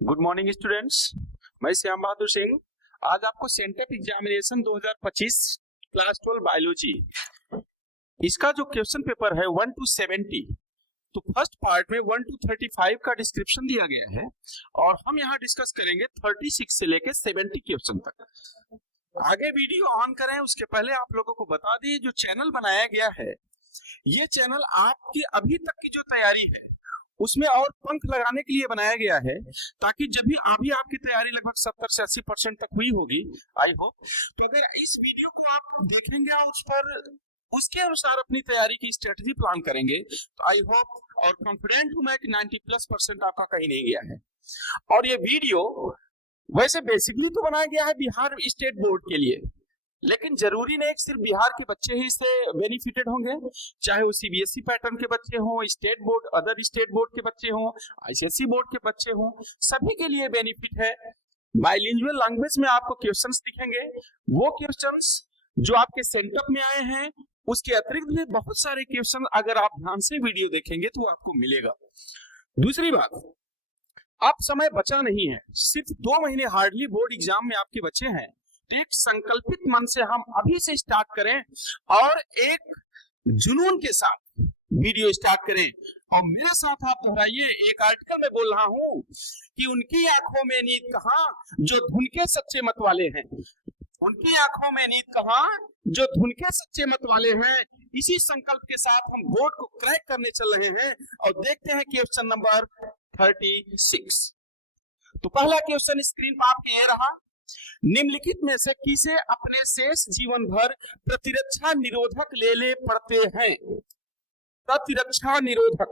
Good morning students, मैं श्याम बहादुर सिंह आज आपको सेंटेप एग्जामिनेशन 2025 क्लास 12 बायोलॉजी इसका जो क्वेश्चन पेपर है 1 to 70, तो फर्स्ट पार्ट में 1 to 35 का डिस्क्रिप्शन दिया गया है और हम यहाँ डिस्कस करेंगे 36 से लेके 70 क्वेश्चन तक। आगे वीडियो ऑन करें उसके पहले आप लोगों को बता दें, जो चैनल बनाया गया है ये चैनल आपकी अभी तक की जो तैयारी है उसमें और पंख लगाने के लिए बनाया गया है, ताकि जब भी अभी आपकी तैयारी लगभग 70 से 80% तक हुई होगी आई होप, तो अगर इस वीडियो को आप देखेंगे और उस पर उसके अनुसार अपनी तैयारी की स्ट्रेटजी प्लान करेंगे तो आई होप और कॉन्फिडेंट हूं मैं कि 90+% आपका कहीं नहीं गया है। और ये वीडियो वैसे बेसिकली तो बनाया गया है बिहार स्टेट बोर्ड के लिए, लेकिन जरूरी नहीं सिर्फ बिहार के बच्चे ही इससे बेनिफिटेड होंगे, चाहे वो सीबीएसई पैटर्न के बच्चे हों, state board other state board के बच्चे हों, आईसीएसई बोर्ड के बच्चे हों, सभी के लिए बेनिफिट है। बाइलिंगुअल लैंग्वेज में आपको क्वेश्चंस दिखेंगे, वो क्वेश्चंस जो आपके सेंटअप में आए हैं उसके अतिरिक्त भी बहुत सारे क्वेश्चन अगर आप ध्यान से वीडियो देखेंगे तो आपको मिलेगा। दूसरी बात, आप समय बचा नहीं है, सिर्फ 2 महीने हार्डली बोर्ड एग्जाम में आपके बच्चे हैं, तो एक संकल्पित मन से हम अभी से स्टार्ट करें और एक जुनून के साथ वीडियो स्टार्ट करें। और मेरे साथ आप दोहराइए, एक आर्टिकल में बोल रहा हूं कि उनकी आंखों में नींद कहां जो धुन के सच्चे मत वाले हैं, उनकी आंखों में नींद कहां जो धुन के सच्चे मत वाले हैं। इसी संकल्प के साथ हम बोर्ड को क्रैक करने चल रहे हैं और देखते हैं क्वेश्चन नंबर 36। तो पहला क्वेश्चन स्क्रीन पर आपके ये रहा, निम्नलिखित में से किसे अपने शेष जीवन भर प्रतिरक्षा निरोधक ले पड़ते हैं। प्रतिरक्षा निरोधक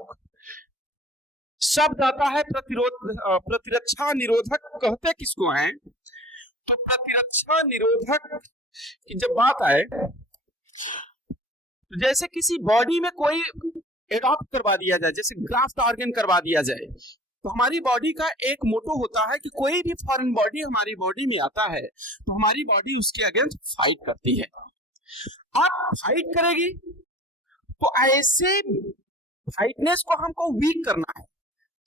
शब्द आता है, प्रतिरक्षा निरोधक कहते किसको हैं? तो प्रतिरक्षा निरोधक की जब बात आए तो जैसे किसी बॉडी में कोई एडॉप्ट करवा दिया जाए, जैसे ग्राफ्ट ऑर्गन करवा दिया जाए, तो हमारी बॉडी का एक मोटो होता है कि कोई भी फॉरेन बॉडी हमारी बॉडी में आता है तो हमारी बॉडी उसके अगेंस्ट फाइट करती है। अब फाइट करेगी तो ऐसे फाइटनेस को हमको वीक करना है।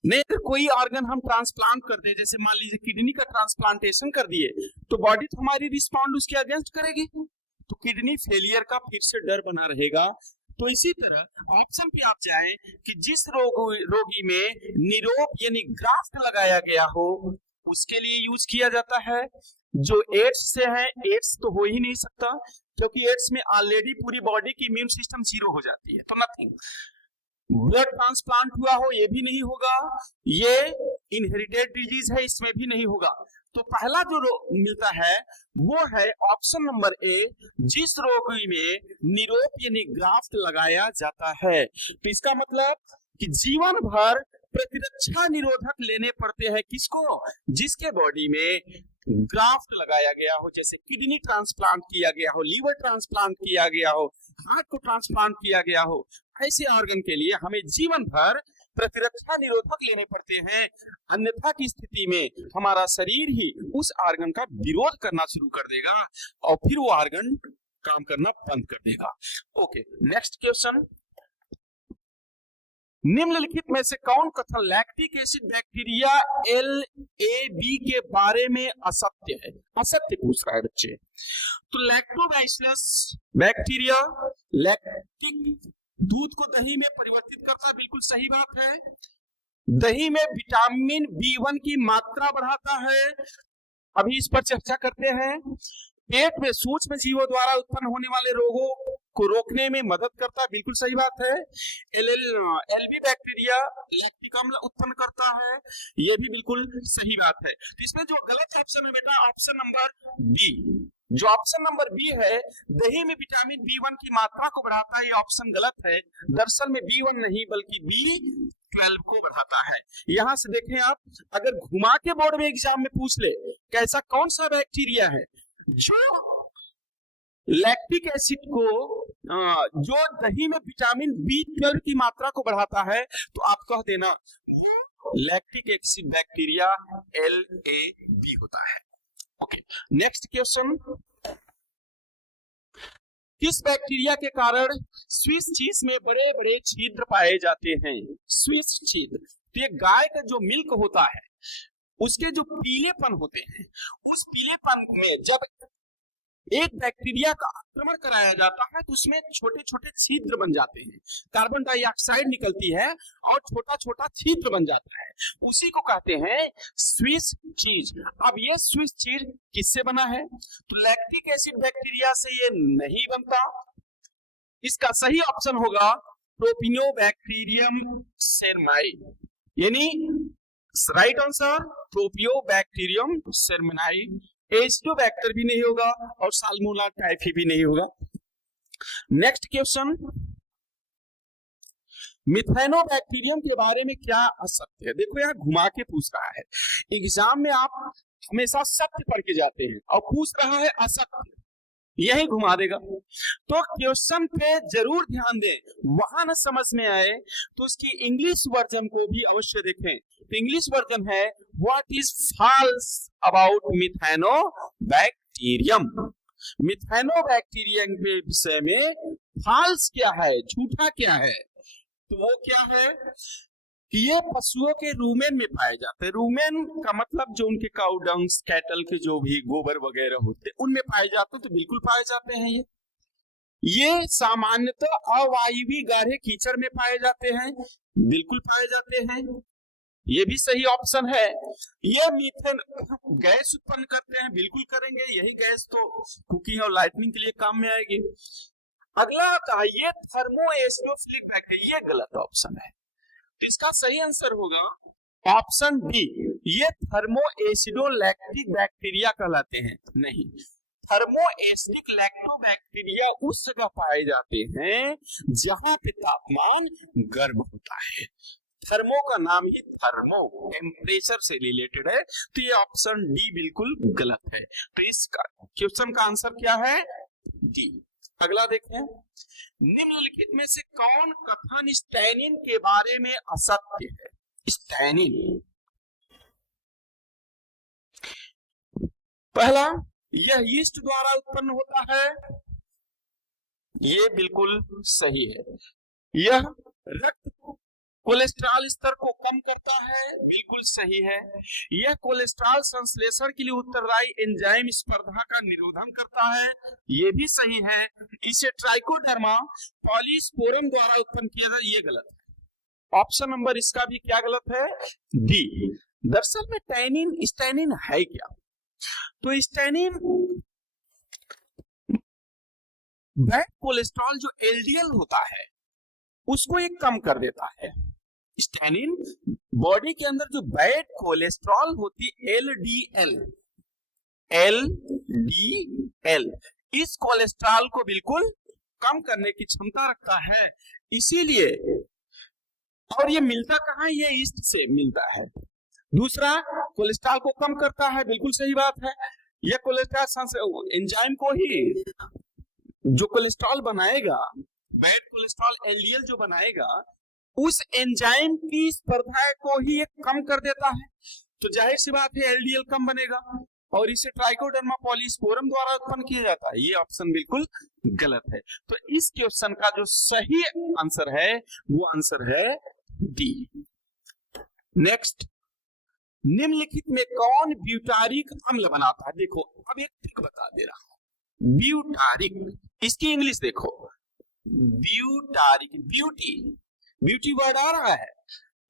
नहीं अगर कोई ऑर्गन हम ट्रांसप्लांट कर दे, जैसे मान लीजिए किडनी का ट्रांसप्लांटेशन कर दिए, तो बॉडी तो हमारी रिस्पॉन्ड उसके अगेंस्ट करेगी, तो किडनी फेलियर का फिर से डर बना रहेगा। तो इसी तरह ऑप्शन पे आप जाएं कि जिस रोगी में निरोप यानी ग्राफ्ट लगाया गया हो उसके लिए यूज किया जाता है। जो एड्स से है, एड्स तो हो ही नहीं सकता क्योंकि एड्स में ऑलरेडी पूरी बॉडी की इम्यून सिस्टम 0 हो जाती है, तो नथिंग। ब्लड ट्रांसप्लांट हुआ हो ये भी नहीं होगा, ये इनहेरिटेड डिजीज है इसमें भी नहीं होगा। तो पहला जो मिलता है वो है ऑप्शन नंबर ए, जिस रोगी में निरोप यानी ग्राफ्ट लगाया जाता है। तो इसका मतलब कि जीवन भर प्रतिरक्षा निरोधक लेने पड़ते हैं किसको? जिसके बॉडी में ग्राफ्ट लगाया गया हो, जैसे किडनी ट्रांसप्लांट किया गया हो, लीवर ट्रांसप्लांट किया गया हो, हार्ट को ट्रांसप्लांट किया गया हो, ऐसे ऑर्गन के लिए हमें जीवन भर प्रतिरक्षा निरोधक लेने पड़ते हैं। अन्यथा की स्थिति में हमारा शरीर ही उस ऑर्गन का विरोध करना शुरू कर देगा और फिर वो ऑर्गन काम करना बंद कर देगा। ओके, नेक्स्ट क्वेश्चन, निम्नलिखित में से कौन कथन लैक्टिक एसिड बैक्टीरिया LAB के बारे में असत्य है? असत्य पूछ रहा है बच्चे। तो लैक्टोबैसिलस बैक्टीरिया लैक्टिक दूध को दही में परिवर्तित करता, बिल्कुल सही बात है। दही में विटामिन B1 की मात्रा बढ़ाता है, अभी इस पर चर्चा करते हैं। पेट में सूक्ष्म जीवों द्वारा उत्पन्न होने वाले रोगों को रोकने में मदद करता है, बिल्कुल सही बात है। LB बैक्टीरिया लैक्टिक अम्ल उत्पन्न करता है, ये भी बिल्कुल सही बात है। तो इसमें जो गलत ऑप्शन है बेटा ऑप्शन नंबर बी, जो ऑप्शन नंबर बी है दही में विटामिन B1 की मात्रा को बढ़ाता है, ये ऑप्शन गलत है। दरअसल में B1 नहीं बल्कि B12 को बढ़ाता है। यहां से देखें आप, अगर घुमा के बोर्ड में एग्जाम में पूछ ले कैसा कौन सा बैक्टीरिया है जो लैक्टिक एसिड को जो दही में विटामिन B12 की मात्रा को बढ़ाता है, तो आप कह देना वो लैक्टिक एसिड बैक्टीरिया LAB होता है। ओके, नेक्स्ट क्वेश्चन, किस बैक्टीरिया के कारण स्विस चीज में बड़े बड़े छिद्र पाए जाते हैं? स्विस छिद्र, तो ये गाय का जो मिल्क होता है उसके जो पीलेपन होते हैं, उस पीलेपन में जब एक बैक्टीरिया का आक्रमण कराया जाता है तो उसमें छोटे छोटे छिद्र बन जाते हैं, कार्बन डाइऑक्साइड निकलती है और छोटा छोटा छिद्र बन जाता है, उसी को कहते हैं स्विस चीज। अब ये स्विस चीज किससे बना है? तो लैक्टिक एसिड बैक्टीरिया से ये नहीं बनता। इसका सही ऑप्शन होगा प्रोपिनोबैक्टीरियम सेरमाई, यानी राइट आंसर प्रोपियोबैक्टीरियम सेरमाई। एसिडोबैक्टर भी नहीं होगा और साल्मोनेला टाइफी भी नहीं होगा। नेक्स्ट क्वेश्चन, मिथेनोबैक्टीरियम के बारे में क्या असत्य है? देखो यहाँ घुमा के पूछ रहा है, एग्जाम में आप हमेशा सत्य पढ़ के जाते हैं और पूछ रहा है असत्य, यही घुमा देगा। तो क्वेश्चन पे जरूर ध्यान दें, वहां न समझ में आए तो उसकी इंग्लिश वर्जन को भी अवश्य देखें। तो इंग्लिश वर्जन है what is false about methanobacterium. Methanobacterium के विषय में फॉल्स क्या है, झूठा क्या है? तो वो क्या है कि ये पशुओं के रूमेन में पाए जाते हैं। रूमेन का मतलब जो उनके काउ डंग्स, कैटल के जो भी गोबर वगैरह होते हैं उनमें पाए जाते हैं, तो बिल्कुल पाए जाते हैं। ये सामान्यतः अवायवीय गाढ़े कीचड़ में पाए जाते हैं, बिल्कुल पाए जाते हैं, ये भी सही ऑप्शन है। ये मीथेन गैस उत्पन्न करते हैं, बिल्कुल करेंगे, यही गैस तो कुकिंग और लाइटनिंग के लिए काम में आएगी। अगला आता है ये थर्मो एसिडोफिलिक बैक्टीरिया, ये गलत ऑप्शन है। इसका सही आंसर होगा ऑप्शन डी, ये थर्मो एसिडोलैक्टिक बैक्टीरिया कहलाते हैं। नहीं, थर्मो एसिडिक लैक्टोबैक्टीरिया उस जगह पाए जाते हैं जहां पे तापमान गर्म होता है। थर्मो का नाम ही थर्मो, टेम्परेचर से रिलेटेड है, तो ये ऑप्शन डी बिल्कुल गलत है। तो इस क्वेश्चन का आंसर क्या है? डी। अगला देखें, निम्नलिखित में से कौन कथन स्टैनिन के बारे में असत्य है? स्टैनिन, पहला, यह यीस्ट द्वारा उत्पन्न होता है, ये बिल्कुल सही है। यह रक्त कोलेस्ट्रॉल स्तर को कम करता है, बिल्कुल सही है। यह कोलेस्ट्रॉल संश्लेषण के लिए उत्तरदायी एंजाइम स्पर्धा का निरोधन करता है, ये भी सही है। इसे ट्राइकोडर्मा पॉलीस्पोरम द्वारा उत्पन्न किया जाता है, ये गलत है। ऑप्शन नंबर इसका भी क्या गलत है? डी। दरअसल में टैनिन, स्टैनिन है क्या? तो स्टैनिन बैड कोलेस्ट्रॉल जो एलडीएल होता है उसको ये कम कर देता है। स्टैनिन बॉडी के अंदर जो बैड कोलेस्ट्रॉल होती एलडीएल, इस कोलेस्ट्रॉल को बिल्कुल कम करने की क्षमता रखता है, इसीलिए। और ये मिलता कहाँ? ये ईस्ट से मिलता है। दूसरा, कोलेस्ट्रॉल को कम करता है, बिल्कुल सही बात है। यह कोलेस्ट्रॉल एंजाइम को ही, जो कोलेस्ट्रॉल बनाएगा, बैड कोलेस्ट्रॉल एलडीएल जो बनाएगा, उस एंजाइम की स्पर्धा को ही ये कम कर देता है, तो जाहिर सी बात है एलडीएल कम बनेगा और इसे ट्राइकोडर्मा पॉलीस्पोरम द्वारा उत्पन्न किया जाता है। ये ऑप्शन बिल्कुल गलत है। तो इस क्वेश्चन का जो सही आंसर है वो आंसर है डी। नेक्स्ट, निम्नलिखित में कौन ब्यूटारिक अम्ल बनाता है? देखो अब एक ट्रिक बता दे रहा हूं। ब्यूटारिक, इसकी इंग्लिश देखो, ब्यूटारिक, ब्यूटी वर्ड आ रहा है,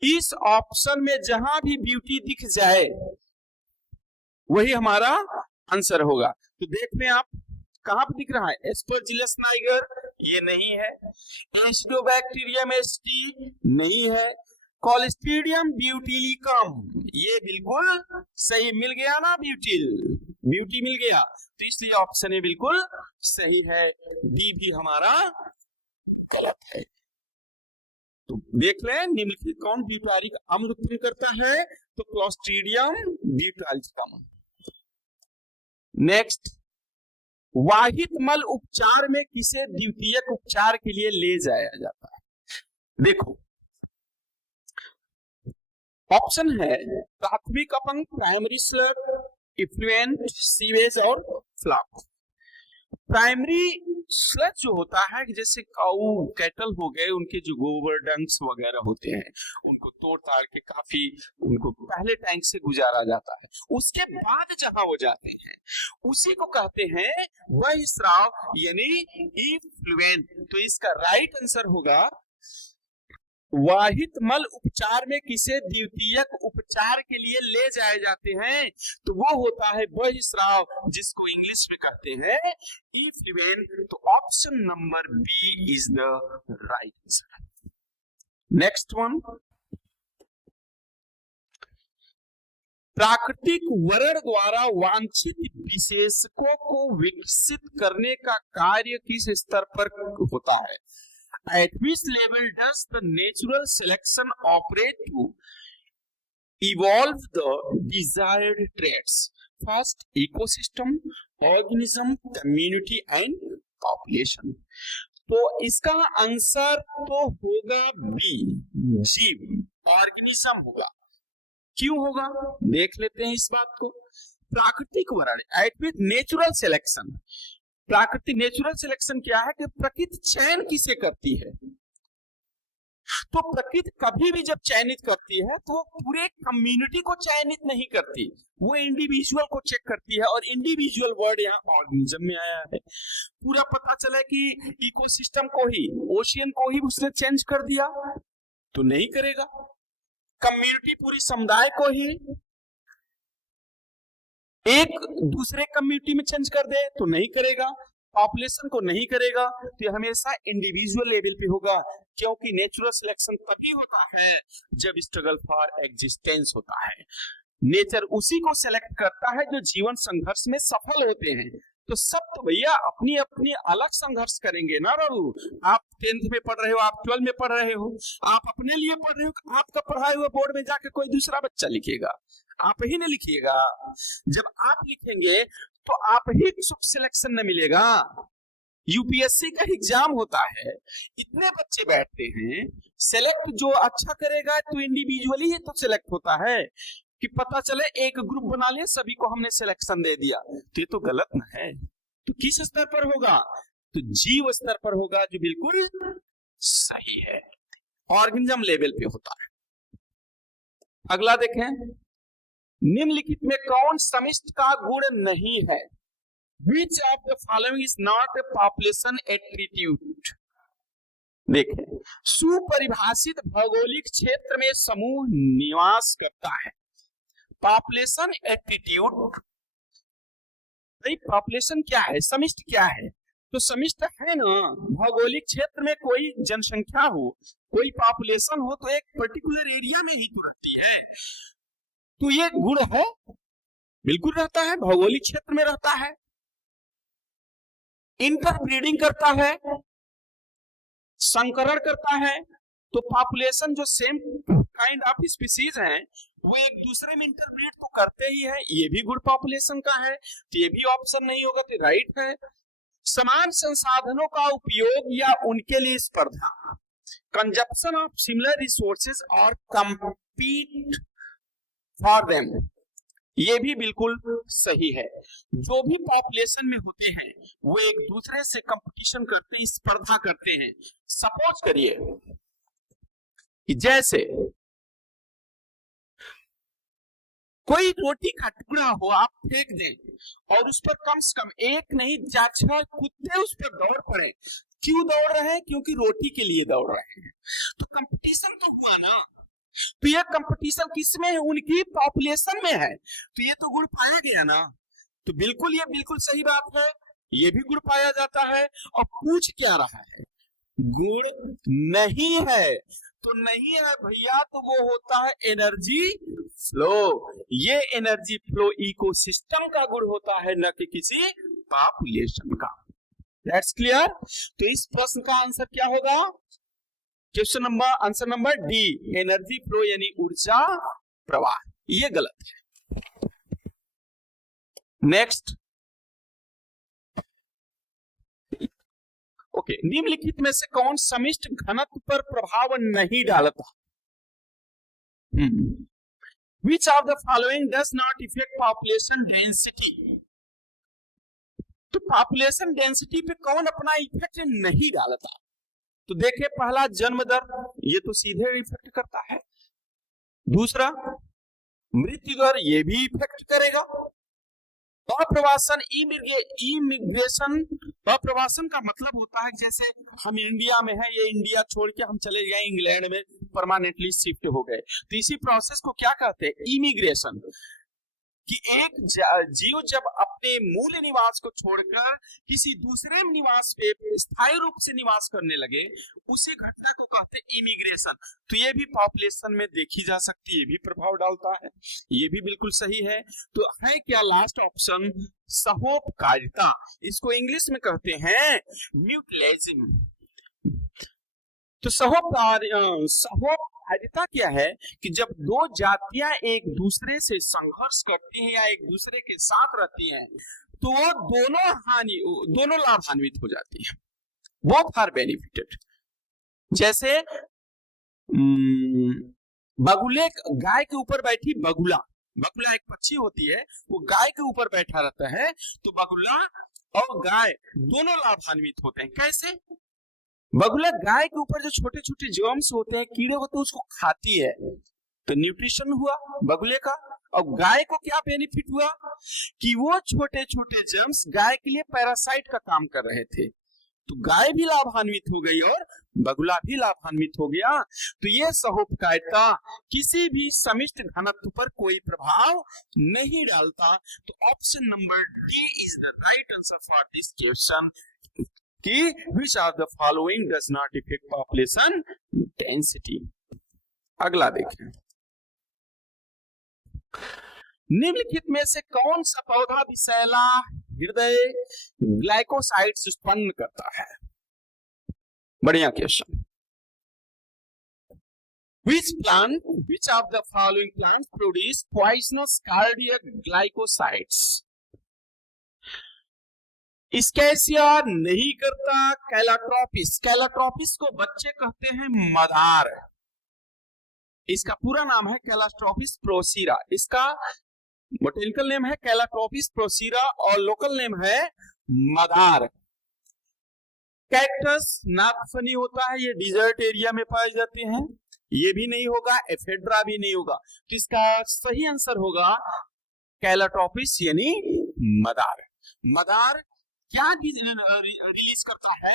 इस ऑप्शन में जहां भी ब्यूटी दिख जाए वही हमारा आंसर होगा। तो देख लें आप, कहां पर दिख रहा है? एस्परजिलस नाइगर, ये नहीं है। एसिडोबैक्टीरियम एसटी नहीं है। कॉलेस्ट्रीडियम ब्यूटिलिकम, ये बिल्कुल सही। मिल गया ना, ब्यूटी मिल गया, तो इसलिए ऑप्शन ए बिल्कुल सही है। डी भी हमारा गलत है। तो देख लें निम्नलिखित कौन ब्यूटारिक अम्ल उत्पन्न करता है? तो क्लोस्ट्रीडियम ब्यूटालिकम। नेक्स्ट, वाहित मल उपचार में किसे द्वितीयक उपचार के लिए ले जाया जाता है? देखो ऑप्शन है प्राथमिक अपंग, प्राइमरी स्लग, इफ्लुएंट, सीवेज और फ्लॉक। प्राइमरी स्लज जो होता है, जैसे काऊ कैटल हो गए, उनके जो गोबर डंक्स वगैरह होते हैं उनको तोड़ ताड़ के काफी उनको पहले टैंक से गुजारा जाता है, उसके बाद जहां वो जाते हैं उसी को कहते हैं बहिस्राव यानी इफ्लुएंट। तो इसका राइट आंसर होगा वाहित मल उपचार में किसे द्वितीयक उपचार के लिए ले जाए जाते हैं, तो वो होता है बहिस्राव, जिसको इंग्लिश में कहते हैं इफ्लुएंट। तो option number B is the right answer. Next one, प्राकृतिक वरण द्वारा वांछित विशेषकों को विकसित करने का कार्य किस स्तर पर होता है? At which level does the natural selection operate to evolve the desired traits? First, ecosystem, organism, community and population. तो इसका आंसर तो होगा बी, जीव, ऑर्गेनिज्म होगा। क्यों होगा देख लेते हैं इस बात को। प्राकृतिक वरण, एट विथ नेचुरल सिलेक्शन, प्राकृतिक नेचुरल सिलेक्शन क्या है कि प्रकृति चयन किसे करती है? तो प्रकृति कभी भी जब चयनित करती है तो वो पूरे कम्युनिटी को चयनित नहीं करती, वो इंडिविजुअल को चेक करती है। और इंडिविजुअल वर्ड यहाँ ऑर्गेनिज्म में आया है। पूरा पता चला कि इकोसिस्टम को ही, ओशियन को ही उसने चेंज कर दिया तो नहीं करेगा। कम्युनिटी, पूरी समुदाय को ही एक दूसरे कम्युनिटी में चेंज कर दे तो नहीं करेगा, पॉपुलेशन को नहीं करेगा। तो ये हमेशा इंडिविजुअल लेवल पे होगा, क्योंकि नेचुरल सिलेक्शन तभी होता है जब स्ट्रगल फॉर एग्जिस्टेंस होता है। नेचर उसी को सेलेक्ट करता है जो जीवन संघर्ष में सफल होते हैं। तो सब तो भैया अपनी अपनी अलग संघर्ष करेंगे ना बाबू। आप 10th में पढ़ रहे हो, आप 12 में पढ़ रहे हो, आप अपने लिए पढ़ रहे हो, आपका पढ़ाई हुआ बोर्ड में जाके कोई दूसरा बच्चा लिखेगा, आप ही ने लिखिएगा। जब आप लिखेंगे तो आप ही सिलेक्शन न मिलेगा। यूपीएससी का एग्जाम होता है, इतने बच्चे बैठते हैं, सेलेक्ट जो अच्छा करेगा तो इंडिविजुअली ही तो सेलेक्ट होता है कि पता चले एक ग्रुप बना लिया, सभी को हमने सिलेक्शन दे दिया, तो ये तो गलत ना है। तो किस स्तर पर होगा? तो जीव स्तर पर होगा, जो बिल्कुल सही है, ऑर्गेनिज्म लेवल पे होता है। अगला देखें, निम्नलिखित में कौन समिष्ट का गुण नहीं है? Which of the following is not a population attribute? देखें, सुपरिभाषित भौगोलिक क्षेत्र में समूह निवास करता है। पॉपुलेशन एट्रीट्यूड, पॉपुलेशन क्या है, समिष्ट क्या है? तो समिष्ट है ना, भौगोलिक क्षेत्र में कोई जनसंख्या हो, कोई पॉपुलेशन हो तो एक पर्टिकुलर एरिया में ही तो रहती है। तो ये गुण है, बिल्कुल रहता है, भौगोलिक क्षेत्र में रहता है। इंटरब्रीडिंग करता है, संकरण करता है। तो पॉपुलेशन जो सेम काइंड ऑफ स्पीसीज हैं वो एक दूसरे में इंटरब्रीड तो करते ही है, ये भी गुड पॉपुलेशन का है। तो ये भी ऑप्शन नहीं होगा, तो राइट है। समान संसाधनों का उपयोग या उनके लिए स्पर्धा, कंजप्शन ऑफ सिमिलर रिसोर्सेज और कंपीट फॉर देम, ये भी बिल्कुल सही है। जो भी पॉपुलेशन में होते हैं वो एक दूसरे से कंपटीशन करते हैं, स्पर्धा करते हैं। सपोज करिए कि जैसे कोई रोटी का टुकड़ा हो, आप फेंक दें और उस पर कम से कम एक नहीं 4-6 कुत्ते उस पर दौड़ पड़े। क्यों दौड़ रहे हैं? क्योंकि रोटी के लिए दौड़ रहे हैं। तो कंपटीशन तो हुआ ना। तो ये कंपटीशन किसमें है? उनकी पॉपुलेशन में है। तो ये तो गुण पाया गया ना। तो बिल्कुल ये बिल्कुल सही बात है, ये भी गुण पाया जाता है। और पूछ क्या रहा है? गुण नहीं है। तो नहीं है भैया, तो वो होता है एनर्जी फ्लो। ये एनर्जी फ्लो इकोसिस्टम का गुण होता है, न कि किसी पॉपुलेशन का। That's clear. तो इस प्रश्न का आंसर क्या होगा? Question number, answer number D, energy flow यानी ऊर्जा प्रवाह। ये गलत है। नेक्स्ट, ओके, निम्नलिखित में से कौन समिष्ट घनत्व पर प्रभाव नहीं डालता? Which of the following does not affect population density? तो पॉपुलेशन डेंसिटी पे कौन अपना इफेक्ट नहीं डालता? तो देखिए, पहला जन्म दर, ये तो सीधे इफेक्ट करता है। दूसरा मृत्यु दर, ये भी इफेक्ट करेगा। अप्रवासन, इमिग्रेशन। अप्रवासन का मतलब होता है जैसे हम इंडिया में है, ये इंडिया छोड़ के हम चले गए इंग्लैंड में, परमानेंटली शिफ्ट हो गए, तो इसी प्रोसेस को क्या कहते हैं? इमिग्रेशन। कि एक जीव जब अपने मूल निवास को छोड़कर किसी दूसरे निवास पे स्थायी रूप से निवास करने लगे, उसी घटना को कहते हैं इमिग्रेशन। तो ये भी पॉपुलेशन में देखी जा सकती है, ये भी प्रभाव डालता है, ये भी बिल्कुल सही है। तो है क्या लास्ट ऑप्शन? सहोपकारिता। इसको इंग्लिश में कहते हैं म्यूटलिज्म। तो सहोपकारिता क्या है? कि जब दो जातियां एक दूसरे से संघर्ष करती हैं या एक दूसरे के साथ रहती हैं, तो वो दोनों लाभान्वित हो जाती हैं, बोथ आर बेनिफिटेड। जैसे बगुले, गाय के ऊपर बैठी बगुला एक पक्षी होती है, वो गाय के ऊपर बैठा रहता है, तो बगुला और गाय दोनों लाभान्वित होते हैं। कैसे? बगुला गाय के ऊपर जो छोटे छोटे जर्म्स होते हैं, कीड़े होते हैं, उसको खाती है, तो न्यूट्रिशन हुआ बगुले का। और गाय को क्या बेनिफिट हुआ? कि वो छोटे छोटे जर्म्स गाय के लिए पैरासाइट का काम कर रहे थे, तो गाय भी लाभान्वित हो गई और बगुला भी लाभान्वित हो गया। तो ये सहोपकारिता किसी भी समिष्ट घनत्व पर कोई प्रभाव नहीं डालता। तो option number D is the right answer for this question, कि which of the following does not affect population density। अगला देखें, निम्नलिखित में से कौन सा पौधा विषैला हृदय ग्लाइकोसाइड्स उत्पन्न करता है? बढ़िया question. which of the following plants produce poisonous cardiac glycosides? स्कैसिया नहीं करता, कैलाट्रोपिस को बच्चे कहते हैं मदार। इसका पूरा नाम है कैलाट्रोपिस प्रोसीरा, इसका बोटेनिकल नेम है कैलाट्रोपिस प्रोसीरा और लोकल नेम है मदार। कैक्टस नागफनी होता है, ये डिजर्ट एरिया में पाए जाते हैं, ये भी नहीं होगा, एफेड्रा भी नहीं होगा। तो इसका सही आंसर होगा कैलाट्रोपिस यानी मदार। मदार क्या रिलीज करता है?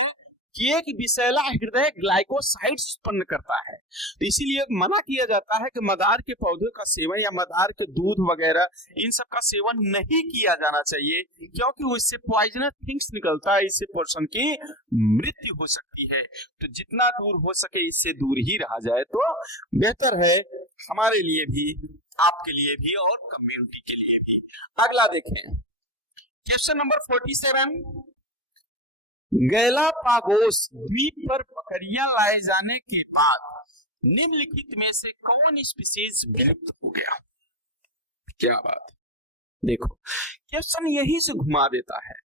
कि एक विषैला हृदय ग्लाइकोसाइड्स उत्पन्न करता है। तो इसीलिए मना किया जाता है कि मदार के पौधे का सेवन या मदार के दूध वगैरह इन सब का सेवन नहीं किया जाना चाहिए, क्योंकि उससे पॉइजनस थिंग्स निकलता है, इससे पर्सन की मृत्यु हो सकती है। तो जितना दूर हो सके इससे दूर ही रहा जाए तो बेहतर है, हमारे लिए भी, आपके लिए भी और कम्युनिटी के लिए भी। अगला देखें, क्वेश्चन नंबर 47। गैलापागोस द्वीप पर बकरियां लाए जाने के बाद निम्नलिखित में से कौन स्पीशीज विलुप्त हो गया? क्या बात, देखो क्वेश्चन यही से घुमा देता है।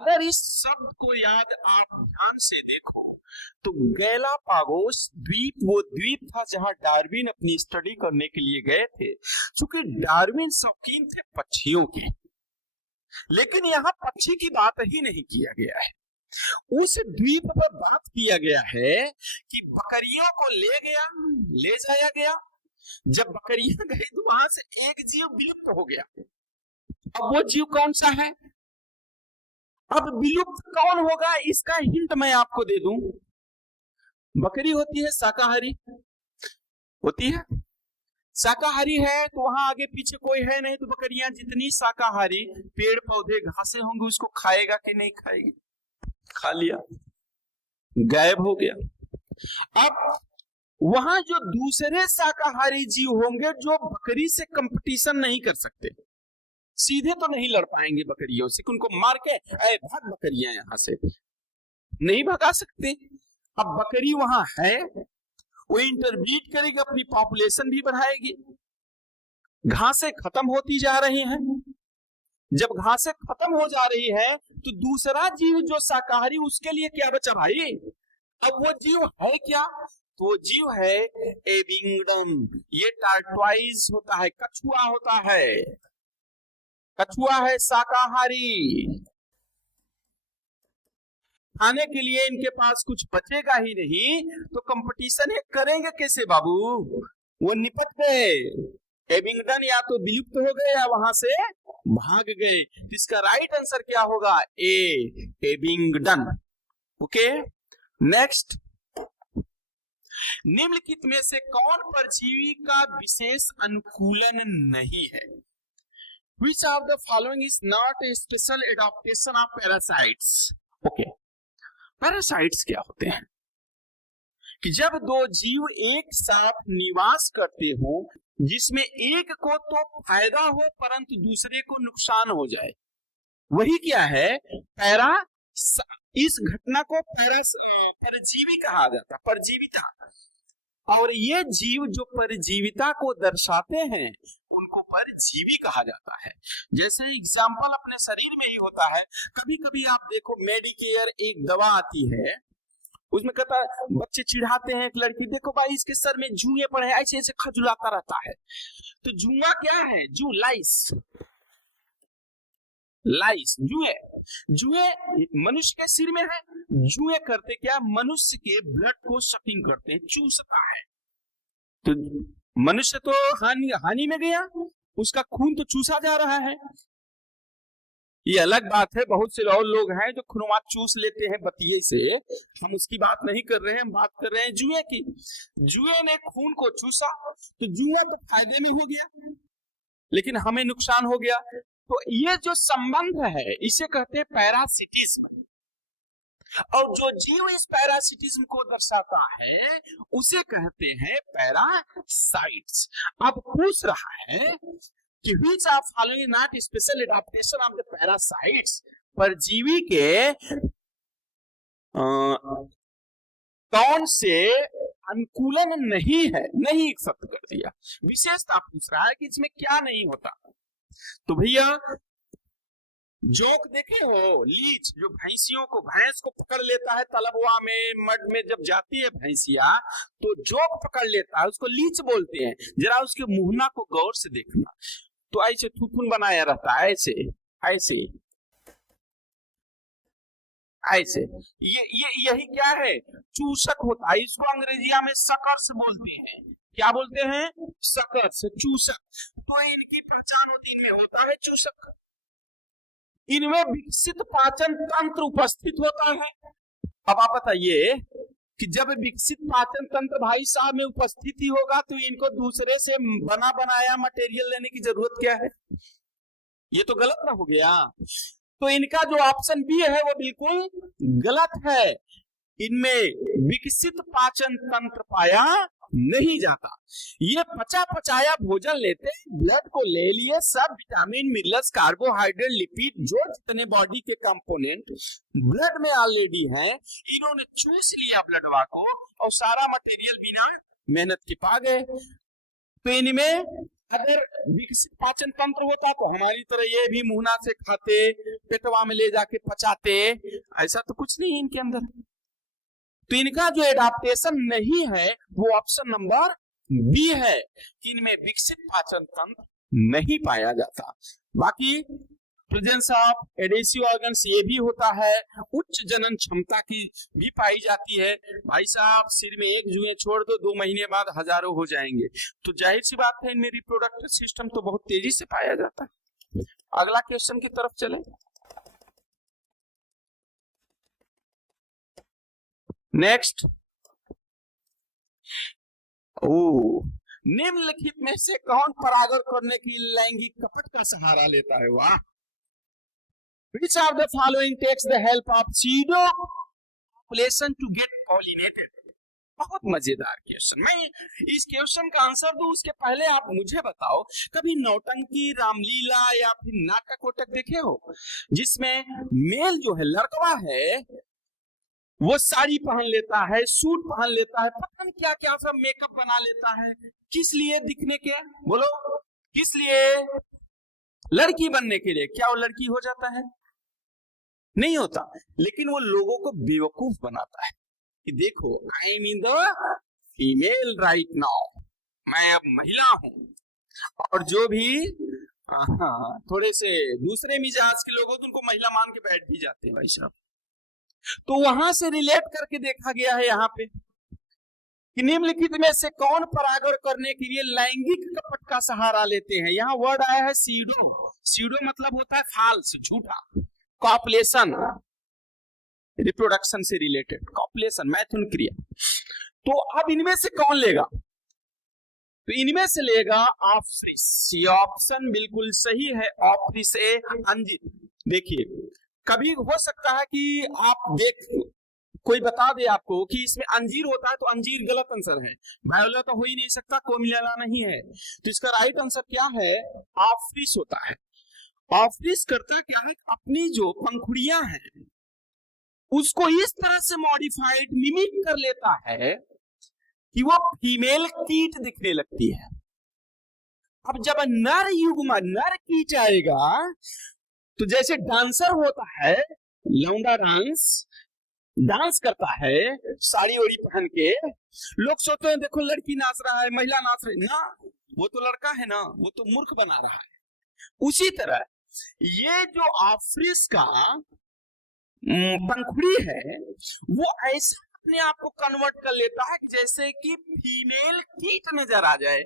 अगर इस शब्द को याद आप ध्यान से देखो तो गैलापागोस द्वीप वो द्वीप था जहां डार्विन अपनी स्टडी करने के लिए गए थे। क्योंकि डार्विन शौकीन थे पक्षियों के, लेकिन यहाँ पक्षी की बात ही नहीं किया गया है, उस द्वीप पर बात किया गया है कि बकरियों को ले जाया गया। जब बकरियां गई तो वहां से एक जीव विलुप्त हो गया। अब वो जीव कौन सा है? अब विलुप्त कौन होगा इसका हिंट मैं आपको दे दूं। बकरी होती है शाकाहारी, होती है शाकाहारी है, तो वहां आगे पीछे कोई है नहीं, तो बकरियां जितनी शाकाहारी पेड़ पौधे घासे होंगे उसको खाएगा कि नहीं खाएगी? खा लिया, गायब हो गया। अब वहां जो दूसरे शाकाहारी जीव होंगे जो बकरी से कंपटीशन नहीं कर सकते, सीधे तो नहीं लड़ पाएंगे बकरियों से, उनको मार के भाग बकरियां यहां से नहीं भगा सकते। अब बकरी वहां है, वो इंटरब्रीड करेगी, अपनी पॉपुलेशन भी बढ़ाएगी। घासें खत्म होती जा रही हैं, जब घासें खत्म हो जा रही है तो दूसरा जीव जो शाकाहारी, उसके लिए क्या बचा भाई? अब वो जीव है क्या? तो वो जीव है एबिंगडम। ये टार्टवाइज होता है, कछुआ होता है, कछुआ है शाकाहारी। खाने के लिए इनके पास कुछ बचेगा ही नहीं, तो कंपटीशन ये करेंगे कैसे बाबू? वो निपट गए। एबिंगडन या तो विलुप्त हो गए या वहां से भाग गए। इसका राइट आंसर क्या होगा? ए, एबिंगडन। ओके, नेक्स्ट, निम्नलिखित में से कौन परजीवी का विशेष अनुकूलन नहीं है? Which of the following is not a special adaptation of parasites? Okay, parasites क्या होते हैं? कि जब दो जीव एक साथ निवास करते हो, जिसमें एक को तो फायदा हो परंतु दूसरे को नुकसान हो जाए, वही क्या है? पैरा। इस घटना को परजीवी कहा जाता, परजीविता। और ये जीव जो परजीविता को दर्शाते हैं उनको परजीवी कहा जाता है। जैसे एग्जाम्पल अपने शरीर में ही होता है। कभी कभी आप देखो, मेडिकेयर एक दवा आती है, उसमें कहता है, बच्चे चिढ़ाते हैं एक लड़की, देखो भाई इसके सर में जुए पड़े हैं, ऐसे ऐसे खजुलाता रहता है। तो जुआ क्या है? जू, लाइस, लाइस, जुए। जुए मनुष्य के सिर में है। जुए करते क्या? मनुष्य के ब्लड को सकिंग करते हैं, चूसता है। तो मनुष्य तो हानि में गया, उसका खून तो चूसा जा रहा है। ये अलग बात है, बहुत से और लोग हैं जो खून चूस लेते हैं बतिये से, हम उसकी बात नहीं कर रहे हैं, हम बात कर रहे हैं जुए की। जुए ने खून को चूसा, तो जुआ तो फायदे में हो गया लेकिन हमें नुकसान हो गया। तो ये जो संबंध है इसे कहते हैं पैरासिटिज्म। और जो जीव इस पैरासिटिज्म को दर्शाता है उसे कहते हैं पैरासाइट्स। अब पूछ रहा है कि which of following is not special adaptation of the parasites? परजीवी के कौन से अनुकूलन नहीं है? नहीं एक्सेप्ट कर दिया। विशेषता पूछ रहा है कि इसमें क्या नहीं होता। तो भैया जोक देखे हो? लीच, जो भैंसियों को, भैंस को पकड़ लेता है तलबवा में, मड में जब जाती है भैंसिया तो जोक पकड़ लेता है, उसको लीच बोलते हैं। जरा उसके मुहना को गौर से देखना, तो ऐसे थुथुन बनाया रहता है, ऐसे ऐसे ऐसे। यही क्या है? चूसक होता है। इसको अंग्रेजिया में सकर्स बोलते हैं। क्या बोलते हैं? सकर्स, चूसक। तो इनकी पहचान होती, इनमें होता है चूसक। इनमें विकसित पाचन तंत्र उपस्थित होता है। अब आप बताइए कि जब विकसित पाचन तंत्र भाई साहब में उपस्थिति होगा तो इनको दूसरे से बना बनाया मटेरियल लेने की जरूरत क्या है? ये तो गलत ना हो गया। तो इनका जो ऑप्शन बी है वो बिल्कुल गलत है। इनमें विकसित पाचन तंत्र पाया नहीं जाता। ये पचा पचाया भोजन लेते, ब्लड को ले लिए, सब विटामिन, मिनरल्स, कार्बोहाइड्रेट, लिपिड, जो जितने बॉडी के कंपोनेंट ब्लड में ऑलरेडी हैं, इन्होंने चूस लिया ब्लडवा को और सारा मटेरियल बिना मेहनत के पा गए। तो इनमें अगर विकसित पाचन तंत्र होता तो हमारी तरह ये भी मुहना से खाते, पेटवा में ले जाके पचाते, ऐसा तो कुछ नहीं इनके अंदर। तो इनका जो एडाप्टेशन नहीं है वो ऑप्शन नंबर बी है कि इनमें विकसित पाचन तंत्र नहीं पाया जाता। बाकी प्रेजेंस ऑफ एडेसिव ऑर्गन्स ये भी होता है, उच्च जनन क्षमता की भी पाई जाती है। भाई साहब सिर में एक जुए छोड़ दो, 2 महीने बाद हजारों हो जाएंगे। तो जाहिर सी बात है इनमें रिप्रोडक्टिव सिस्टम तो बहुत तेजी से पाया जाता है। अगला क्वेश्चन की तरफ चले। नेक्स्ट, निम्नलिखित में से कौन परागण करने की लैंगिक कपट का सहारा लेता है? वाह। Which of the following takes the help of pseudo population to get pollinated? बहुत मजेदार क्वेश्चन। मैं इस क्वेश्चन का आंसर दूं उसके पहले आप मुझे बताओ, कभी नौटंकी, रामलीला या फिर नाटक वोटक देखे हो जिसमें मेल जो है, लड़कवा है, वो साड़ी पहन लेता है, सूट पहन लेता है, पता नहीं क्या क्या सब मेकअप बना लेता है। किस लिए? दिखने के? बोलो किस लिए? लड़की बनने के लिए। क्या वो लड़की हो जाता है? नहीं होता। लेकिन वो लोगों को बेवकूफ बनाता है कि देखो I am in the female right now, मैं अब महिला हूं। और जो भी थोड़े से दूसरे मिजाज के लोग हो तो उनको महिला मान के बैठ भी जाते हैं भाई साहब। तो वहां से रिलेट करके देखा गया है यहाँ पे कि निम्नलिखित में से कौन परागण करने के लिए लैंगिक कपट का सहारा लेते हैं। यहाँ वर्ड आया है सीडो। सीडो मतलब होता है फाल्स, झूठा। कॉपुलेशन, रिप्रोडक्शन से रिलेटेड, कॉपुलेशन मैथुन क्रिया। तो अब इनमें से कौन लेगा? तो इनमें से लेगा ऑफरिस। ये ऑप्शन बिल्कुल सही है, ऑफरिस ए अंजीर। देखिए कभी हो सकता है कि आप कोई बता दे आपको कि इसमें अंजीर होता है, तो अंजीर गलत आंसर है, वायोला तो हो ही नहीं सकता, कोमिलेला नहीं है। तो इसका राइट आंसर क्या है? ऑफरिस होता है। ऑफरिस करता क्या है, अपनी जो पंखुड़ियां हैं उसको इस तरह से मॉडिफाइड मिमिक कर लेता है कि वो फीमेल कीट दिखने लगती है। अब जब नर युग्म नर कीट आएगा तो जैसे डांसर होता है, लौंडा डांस करता है साड़ी ओड़ी पहन के, लोग सोचते हैं देखो लड़की नाच रहा है, महिला नाच रही ना, वो तो लड़का है ना, वो तो मूर्ख बना रहा है। उसी तरह ये जो ऑफरिस का पंखुड़ी है वो ऐसे अपने आप को कन्वर्ट कर लेता है जैसे कि फीमेल कीट नजर आ जाए,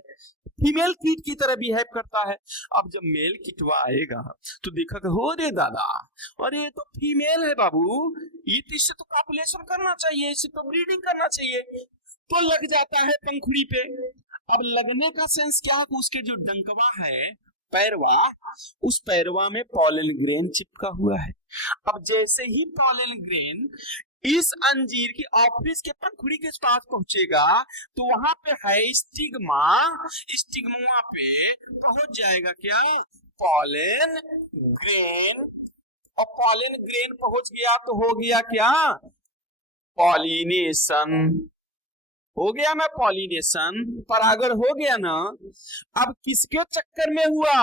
फीमेल कीट की तरह बिहेव करता है। अब जब मेल कीटवा आएगा तो देखा कि हो रे दादा, अरे ये तो फीमेल है बाबू, ये तो इससे तो कॉपुलेशन करना चाहिए, इससे तो ब्रीडिंग करना चाहिए, तो लग जाता है पंखुड़ी पे। अब लगने का सेंस क्या है कि उसके जो डंकवा है, पैरवा, उस पैरवा में पॉलन ग्रेन चिपका हुआ है। अब जैसे ही पॉलन ग्रेन इस अंजीर की ऑफरिस के पंखुड़ी के पास पहुंचेगा तो वहां पे है स्टिग्मा, स्टिग्मा पे पहुंच जाएगा क्या? Pollen grain. और पॉलन ग्रेन पहुंच गया तो हो गया क्या? पॉलिनेशन हो गया ना, पॉलिनेशन, परागण हो गया ना। अब किसके चक्कर में हुआ?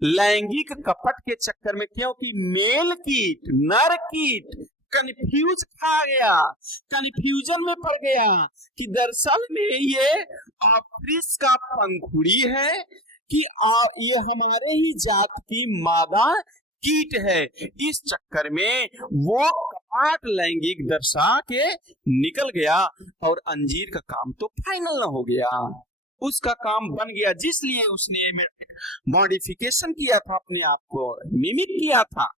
लैंगिक कपट के चक्कर में, क्योंकि मेल कीट नर कीट कंफ्यूज खा गया, कंफ्यूजन में पड़ गया कि दरअसल में ये ऑफरिस का पंखुड़ी है कि ये हमारे ही जात की मादा कीट है। इस चक्कर में वो कपाट लैंगिक दर्शा के निकल गया और अंजीर का काम तो फाइनल ना हो गया, उसका काम बन गया, जिसलिए उसने मॉडिफिकेशन किया था, अपने आप को मिमिक किया था,